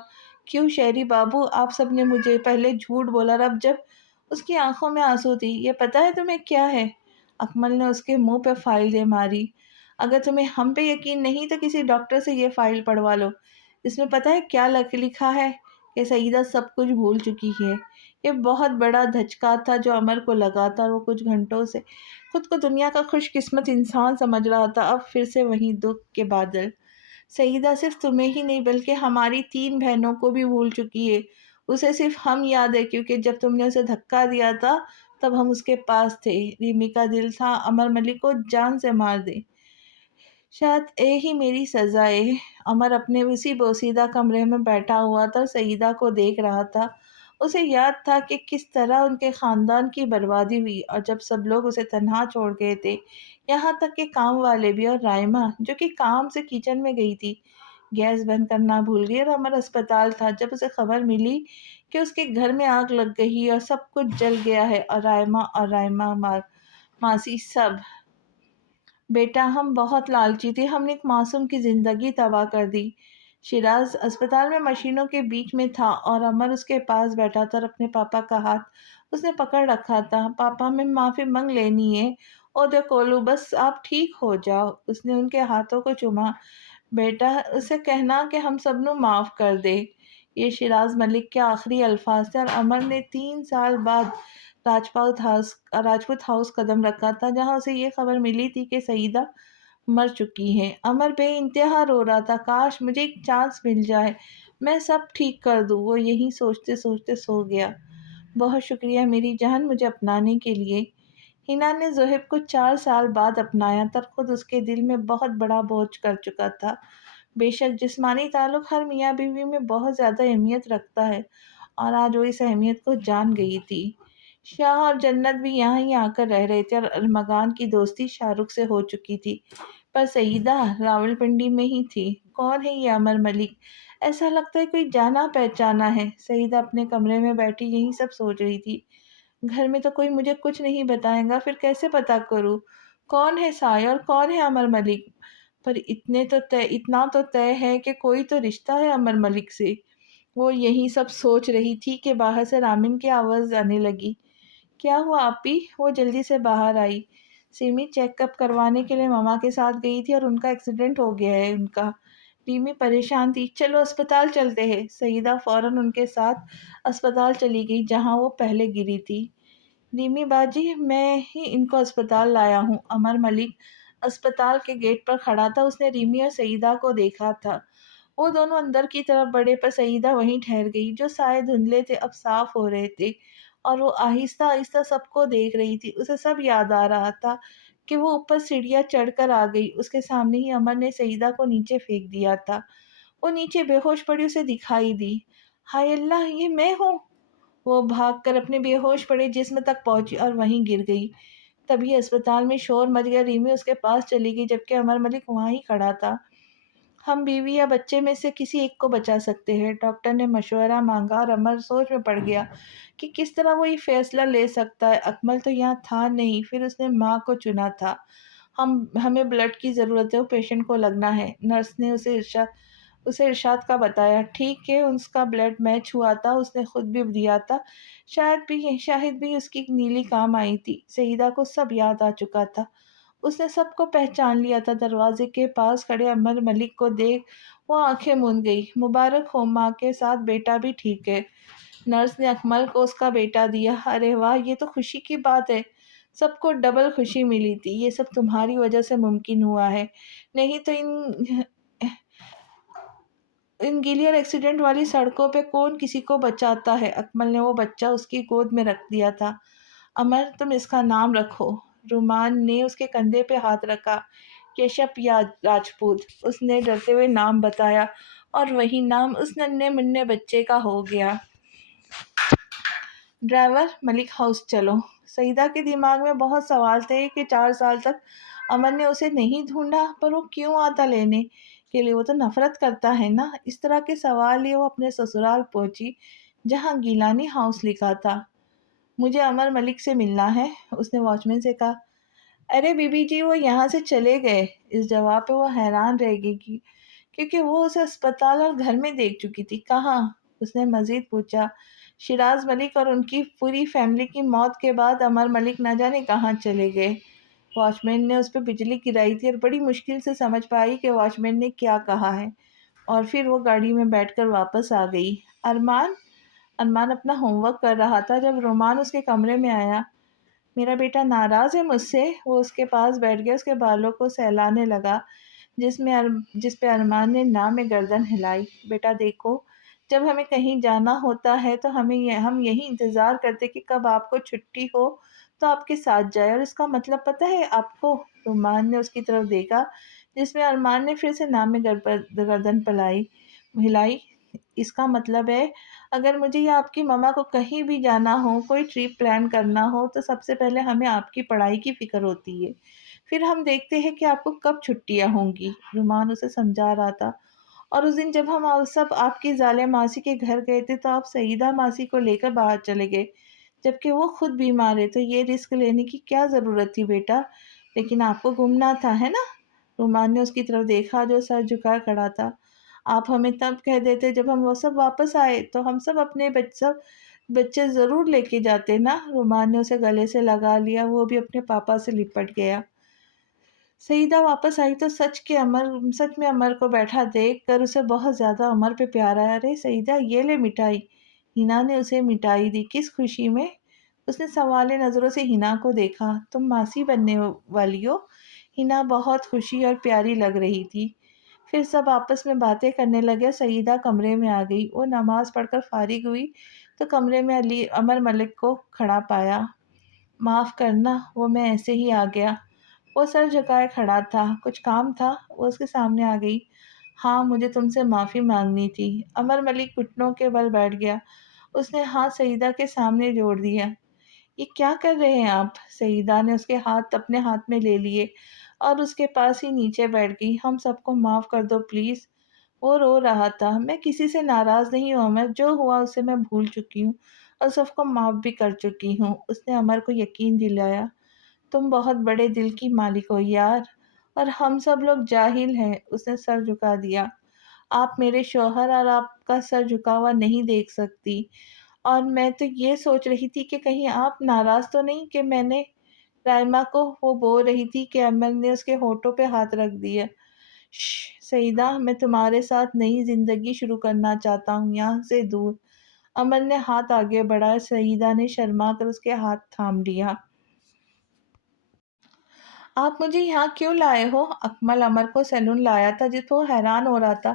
کیوں شہری بابو، آپ سب نے مجھے پہلے جھوٹ بولا اور اب جب؟ اس کی آنکھوں میں آنسو تھی۔ یہ پتہ ہے تمہیں کیا ہے؟ اکمل نے اس کے منہ پہ فائل دے ماری۔ اگر تمہیں ہم پہ یقین نہیں تو کسی ڈاکٹر سے یہ فائل پڑھوا لو۔ اس میں پتہ ہے کیا لکھا ہے؟ کہ سعیدہ سب کچھ بھول چکی ہے۔ یہ بہت بڑا دھچکا تھا جو امر کو لگا تھا، اور وہ کچھ گھنٹوں سے خود کو دنیا کا خوش قسمت انسان سمجھ رہا تھا۔ اب پھر سے وہی دکھ کے بادل۔ سعیدہ صرف تمہیں ہی نہیں بلکہ ہماری 3 بہنوں کو بھی بھول چکی ہے۔ اسے صرف ہم یاد ہے کیونکہ جب تم نے اسے دھکا دیا تھا تب ہم اس کے پاس تھے۔ ریمی کا دل تھا امر ملک کو جان سے مار دے۔ شاید ہی میری سزا ہے۔ امر اپنے اسی بوسیدہ کمرے میں بیٹھا ہوا تھا اور سعیدہ کو دیکھ رہا تھا۔ اسے یاد تھا کہ کس طرح ان کے خاندان کی بربادی ہوئی اور جب سب لوگ اسے تنہا چھوڑ گئے تھے، یہاں تک کہ کام والے بھی، اور رائمہ جو کہ کام سے کچن میں گئی تھی گیس بند کرنا بھول گئی، اور امر اسپتال تھا جب اسے خبر ملی کہ اس کے گھر میں آگ لگ گئی اور سب کچھ جل گیا ہے، اور رائمہ ماسی سب۔ بیٹا ہم بہت لالچی تھے، ہم نے ایک معصوم کی زندگی تباہ کر دی۔ شیراز اسپتال میں مشینوں کے بیچ میں تھا اور امر اس کے پاس بیٹھا تھا اور اپنے پاپا کا ہاتھ اس نے پکڑ رکھا تھا۔ پاپا ہمیں معافی مانگ لینی ہے، اودے کولو، بس آپ ٹھیک ہو جاؤ۔ اس نے ان کے ہاتھوں کو چوما۔ بیٹا اسے کہنا کہ ہم سب نو معاف کر دے۔ یہ شیراز ملک کے آخری الفاظ تھے اور امر نے 3 سال بعد راجپوت ہاؤس قدم رکھا تھا جہاں اسے یہ خبر ملی تھی کہ سعیدہ مر چکی ہے۔ امر بے انتہا رو رہا تھا۔ کاش مجھے ایک چانس مل جائے، میں سب ٹھیک کر دوں۔ وہ یہی سوچتے سوچتے سو گیا۔ بہت شکریہ میری جان مجھے اپنانے کے لیے۔ ہنا نے زہیب کو 4 سال بعد اپنایا تھا، خود اس کے دل میں بہت بڑا بوجھ کر چکا تھا۔ بے شک جسمانی تعلق ہر میاں بیوی میں بہت زیادہ اہمیت رکھتا ہے، اور آج وہ اس اہمیت کو جان گئی تھی۔ شاہ اور جنت بھی یہاں ہی آ کر رہ رہے تھے اور ارمغان کی دوستی شاہ رخ سے ہو چکی تھی، پر سعیدہ راول پنڈی میں ہی تھی۔ کون ہے یہ امر ملک؟ ایسا لگتا ہے کوئی جانا پہچانا ہے۔ سعیدہ اپنے کمرے میں بیٹھی یہی سب سوچ رہی تھی۔ گھر میں تو کوئی مجھے کچھ نہیں بتائے گا، پھر کیسے پتا کروں کون ہے سایہ اور کون ہے امر ملک؟ پر اتنا تو طے ہے کہ کوئی تو رشتہ ہے امر ملک سے۔ وہ یہی سب سوچ رہی تھی کہ باہر سے رامن کی آواز آنے لگی۔ کیا ہوا آپی؟ وہ جلدی سے باہر آئی۔ سیمی چیک اپ کروانے کے لیے ماما کے ساتھ گئی تھی اور ان کا ایکسیڈنٹ ہو گیا ہے ان کا۔ ریمی پریشان تھی۔ چلو اسپتال چلتے ہیں۔ سعیدہ فوراً ان کے ساتھ اسپتال چلی گئی جہاں وہ پہلے گری تھی۔ ریمی باجی میں ہی ان کو اسپتال لایا ہوں۔ امر ملک اسپتال کے گیٹ پر کھڑا تھا۔ اس نے ریمی اور سعیدہ کو دیکھا تھا۔ وہ دونوں اندر کی طرف بڑھے پر سعیدہ وہیں ٹھہر گئی۔ جو سائے دھندلے تھے اب صاف ہو رہے تھے اور وہ آہستہ آہستہ سب کو دیکھ رہی تھی۔ اسے سب یاد آ رہا تھا کہ وہ اوپر سیڑھیاں چڑھ کر آ گئی۔ اس کے سامنے ہی امر نے سعیدہ کو نیچے پھینک دیا تھا۔ وہ نیچے بے ہوش پڑی اسے دکھائی دی۔ ہائے اللہ، یہ میں ہوں! وہ بھاگ کر اپنے بے ہوش پڑے جسم تک پہنچی اور وہیں گر گئی۔ تبھی اسپتال میں شور مچ گیا۔ ریمی اس کے پاس چلی گئی جبکہ امر ملک وہاں ہی کھڑا تھا۔ ہم بیوی یا بچے میں سے کسی ایک کو بچا سکتے ہیں، ڈاکٹر نے مشورہ مانگا، اور امر سوچ میں پڑ گیا کہ کس طرح وہ یہ فیصلہ لے سکتا ہے۔ اکمل تو یہاں تھا نہیں، پھر اس نے ماں کو چنا تھا۔ ہمیں بلڈ کی ضرورت ہے، وہ پیشنٹ کو لگنا ہے۔ نرس نے اسے ارشاد کا بتایا۔ ٹھیک ہے، اس کا بلڈ میچ ہوا تھا، اس نے خود بھی دیا تھا، شاہد بھی اس کی نیلی کام آئی تھی۔ سعیدہ کو سب یاد آ چکا تھا۔ اس نے سب کو پہچان لیا تھا۔ دروازے کے پاس کھڑے امر ملک کو دیکھ وہ آنکھیں موند گئی۔ مبارک ہو، ماں کے ساتھ بیٹا بھی ٹھیک ہے۔ نرس نے اکمل کو اس کا بیٹا دیا۔ ارے واہ، یہ تو خوشی کی بات ہے۔ سب کو ڈبل خوشی ملی تھی۔ یہ سب تمہاری وجہ سے ممکن ہوا ہے، نہیں تو ان گیلی اور ایکسیڈنٹ والی سڑکوں پہ کون کسی کو بچاتا ہے؟ اکمل نے وہ بچہ اس کی گود میں رکھ دیا تھا۔ امر تم اس کا نام رکھو۔ رومان نے اس کے کندھے پہ ہاتھ رکھا۔ کیشپ راجپوت، اس نے ڈرتے ہوئے نام بتایا، اور وہی نام اس ننھے منھے بچے کا ہو گیا۔ ڈرائیور، ملک ہاؤس چلو۔ سعیدہ کے دماغ میں بہت سوال تھے کہ 4 سال تک امر نے اسے نہیں ڈھونڈا، پر وہ کیوں آتا لینے کے لیے؟ وہ تو نفرت کرتا ہے نا۔ اس طرح کے سوال لیے وہ اپنے سسرال پہنچی جہاں گیلانی ہاؤس لکھا تھا۔ مجھے عمر ملک سے ملنا ہے، اس نے واچ مین سے کہا۔ ارے بی بی جی وہ یہاں سے چلے گئے۔ اس جواب پہ وہ حیران رہ گئی کیونکہ وہ اسے اسپتال اور گھر میں دیکھ چکی تھی۔ کہاں؟ اس نے مزید پوچھا۔ شیراز ملک اور ان کی پوری فیملی کی موت کے بعد عمر ملک نہ جانے کہاں چلے گئے۔ واچ مین نے اس پہ بجلی گرائی تھی اور بڑی مشکل سے سمجھ پائی کہ واچ مین نے کیا کہا ہے، اور پھر وہ گاڑی میں بیٹھ کر واپس آ گئی۔ ارمان ارمان اپنا ہوم ورک کر رہا تھا جب رومان اس کے کمرے میں آیا۔ میرا بیٹا ناراض ہے مجھ سے؟ وہ اس کے پاس بیٹھ گیا، اس کے بالوں کو سہلانے لگا جس پہ ارمان نے نام میں گردن ہلائی۔ بیٹا دیکھو، جب ہمیں کہیں جانا ہوتا ہے تو ہم یہی انتظار کرتے کہ کب آپ کو چھٹی ہو تو آپ کے ساتھ جائے، اور اس کا مطلب پتہ ہے آپ کو؟ رومان نے اس کی طرف دیکھا جس میں ارمان نے پھر سے نام میں گردن ہلائی۔ اس کا مطلب ہے اگر مجھے یا آپ کی ماما کو کہیں بھی جانا ہو، کوئی ٹرپ پلان کرنا ہو، تو سب سے پہلے ہمیں آپ کی پڑھائی کی فکر ہوتی ہے، پھر ہم دیکھتے ہیں کہ آپ کو کب چھٹیاں ہوں گی۔ رومان اسے سمجھا رہا تھا۔ اور اس دن جب ہم سب آپ کی ظالم ماسی کے گھر گئے تھے تو آپ سعیدہ ماسی کو لے کر باہر چلے گئے جبکہ وہ خود بیمار ہے، تو یہ رسک لینے کی کیا ضرورت تھی بیٹا؟ لیکن آپ کو گھومنا تھا، ہے نا؟ رومان نے اس کی طرف دیکھا جو سر جھکائے کھڑا تھا۔ آپ ہمیں تب کہہ دیتے جب ہم وہ سب واپس آئے تو ہم سب اپنے بچے ضرور لے کے جاتے نا۔ رومان نے اسے گلے سے لگا لیا، وہ بھی اپنے پاپا سے لپٹ گیا۔ سعیدہ واپس آئی تو سچ میں عمر کو بیٹھا دیکھ کر اسے بہت زیادہ عمر پہ پیار آیا۔ ارے سعیدہ یہ لے مٹھائی۔ ہنا نے اسے مٹھائی دی۔ کس خوشی میں؟ اس نے سوالے نظروں سے ہنا کو دیکھا۔ تم ماسی بننے والی ہو؟ ہنا بہت خوشی اور پیاری لگ رہی تھی۔ پھر سب آپس میں باتیں کرنے لگے۔ سعیدہ کمرے میں آ گئی۔ وہ نماز پڑھ کر فارغ ہوئی تو کمرے میں عمر ملک کو کھڑا پایا۔ معاف کرنا، وہ میں ایسے ہی آ گیا۔ وہ سر جھکائے کھڑا تھا۔ کچھ کام تھا؟ وہ اس کے سامنے آ گئی۔ ہاں، مجھے تم سے معافی مانگنی تھی۔ عمر ملک گھٹنوں کے بل بیٹھ گیا۔ اس نے ہاتھ سعیدہ کے سامنے جوڑ دیا۔ یہ کیا کر رہے ہیں آپ؟ سعیدہ نے اس کے ہاتھ اپنے ہاتھ میں لے لیے اور اس کے پاس ہی نیچے بیٹھ گئی۔ ہم سب کو معاف کر دو پلیز۔ وہ رو رہا تھا۔ میں کسی سے ناراض نہیں ہوں عمر، جو ہوا اسے میں بھول چکی ہوں اور سب کو معاف بھی کر چکی ہوں۔ اس نے عمر کو یقین دلایا۔ تم بہت بڑے دل کی مالک ہو یار، اور ہم سب لوگ جاہل ہیں۔ اس نے سر جھکا دیا۔ آپ میرے شوہر اور آپ کا سر جھکا ہوا نہیں دیکھ سکتی، اور میں تو یہ سوچ رہی تھی کہ کہیں آپ ناراض تو نہیں کہ میں نے رائما کو۔ وہ بول رہی تھی کہ عمر نے اس کے ہونٹوں پہ ہاتھ رکھ دیا۔ سعیدہ، میں تمہارے ساتھ نئی زندگی شروع کرنا چاہتا ہوں، یہاں سے دور۔ عمر نے ہاتھ آگے بڑھایا۔ سعیدہ نے شرما کر اس کے ہاتھ تھام لیا۔ آپ مجھے یہاں کیوں لائے ہو؟ اکمل عمر کو سیلون لایا تھا جس وہ حیران ہو رہا تھا۔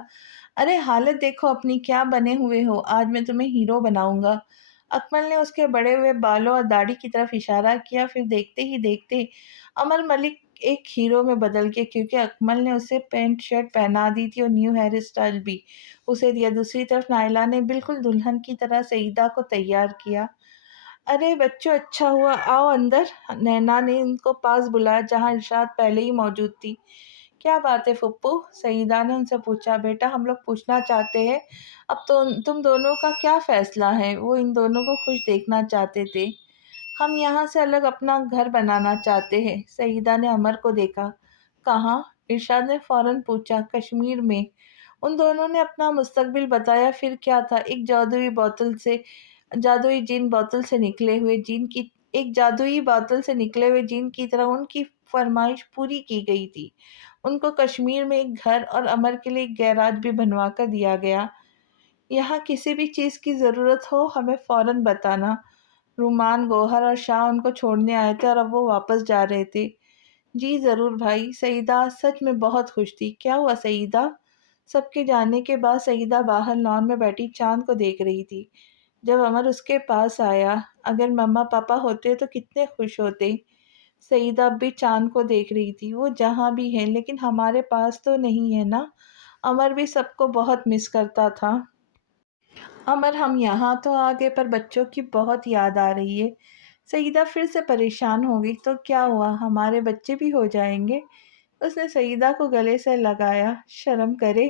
ارے حالت دیکھو اپنی، کیا بنے ہوئے ہو، آج میں تمہیں ہیرو بناؤں گا۔ اکمل نے اس کے بڑے ہوئے بالوں اور داڑھی کی طرف اشارہ کیا، پھر دیکھتے ہی دیکھتے عمر ملک ایک ہیرو میں بدل گیا، کیونکہ اکمل نے اسے پینٹ شرٹ پہنا دی تھی اور نیو ہیئر اسٹائل بھی اسے دیا۔ دوسری طرف نائلہ نے بالکل دلہن کی طرح سعیدہ کو تیار کیا۔ ارے بچوں، اچھا ہوا، آؤ اندر۔ نینا نے ان کو پاس بلایا جہاں ارشاد پہلے ہی موجود تھی۔ کیا بات ہے پھپھو؟ سعیدہ نے ان سے پوچھا۔ بیٹا ہم لوگ پوچھنا چاہتے ہیں اب تو تم دونوں کا کیا فیصلہ ہے؟ وہ ان دونوں کو خوش دیکھنا چاہتے تھے۔ ہم یہاں سے الگ اپنا گھر بنانا چاہتے ہیں۔ سعیدہ نے عمر کو دیکھا۔ کہاں؟ ارشاد نے فوراً پوچھا۔ کشمیر میں۔ ان دونوں نے اپنا مستقبل بتایا۔ پھر کیا تھا؟ ایک جادوئی بوتل سے نکلے ہوئے جین کی طرح ان کی فرمائش پوری کی گئی تھی۔ ان کو کشمیر میں ایک گھر اور عمر کے لیے ایک گیراج بھی بنوا کر دیا گیا۔ یہاں کسی بھی چیز کی ضرورت ہو ہمیں فوراً بتانا۔ رومان، گوہر اور شاہ ان کو چھوڑنے آئے تھے اور اب وہ واپس جا رہے تھے۔ جی ضرور بھائی۔ سعیدہ سچ میں بہت خوش تھی۔ کیا ہوا سعیدہ؟ سب کے جانے کے بعد سعیدہ باہر لان میں بیٹھی چاند کو دیکھ رہی تھی۔ جب عمر اس کے پاس آیا، اگر مما پاپا ہوتے تو کتنے خوش ہوتے۔ سعیدہ اب بھی چاند کو دیکھ رہی تھی۔ وہ جہاں بھی ہے لیکن ہمارے پاس تو نہیں ہے نا۔ عمر بھی سب کو بہت مس کرتا تھا۔ عمر ہم یہاں تو آ گئے پر بچوں کی بہت یاد آ رہی ہے۔ سعیدہ پھر سے پریشان ہو گئی۔ تو کیا ہوا؟ ہمارے بچے بھی ہو جائیں گے؟ اس نے سعیدہ کو گلے سے لگایا۔ شرم کرے۔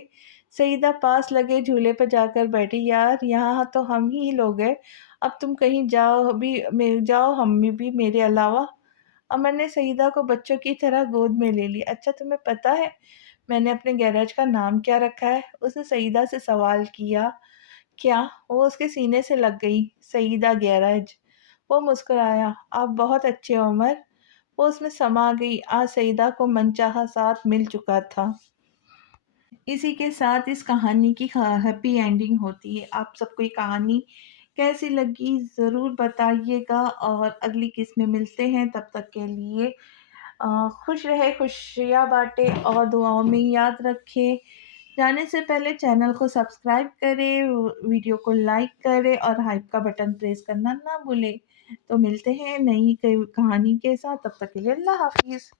سعیدہ پاس لگے جھولے پر جا کر بیٹھی۔ یار یہاں تو ہم ہی لوگ ہیں، अब तुम कहीं जाओ भी जाओ हम भी मेरे अलावा। अमर ने सईदा को बच्चों की तरह गोद में ले लिया। अच्छा तुम्हें पता है मैंने अपने गैराज का नाम क्या रखा है? उसने सईदा से सवाल किया। क्या? वो उसके सीने से लग गई। सईदा गैराज। वो मुस्कुराया। आप बहुत अच्छे हो उमर। वो उसमें समा गई। आज सईदा को मनचाहा साथ मिल चुका था। इसी के साथ इस कहानी की हैप्पी एंडिंग होती है। आप सबको ये कहानी कैसी लगी ज़रूर बताइएगा और अगली किस्त में मिलते हैं। तब तक के लिए खुश रहे, खुशियाँ बाँटे और दुआओं में याद रखें। जाने से पहले चैनल को सब्सक्राइब करें, वीडियो को लाइक करें और हाइप का बटन प्रेस करना ना भूलें। तो मिलते हैं नई कहानी के साथ, तब तक के लिए अल्लाह हाफ़िज़।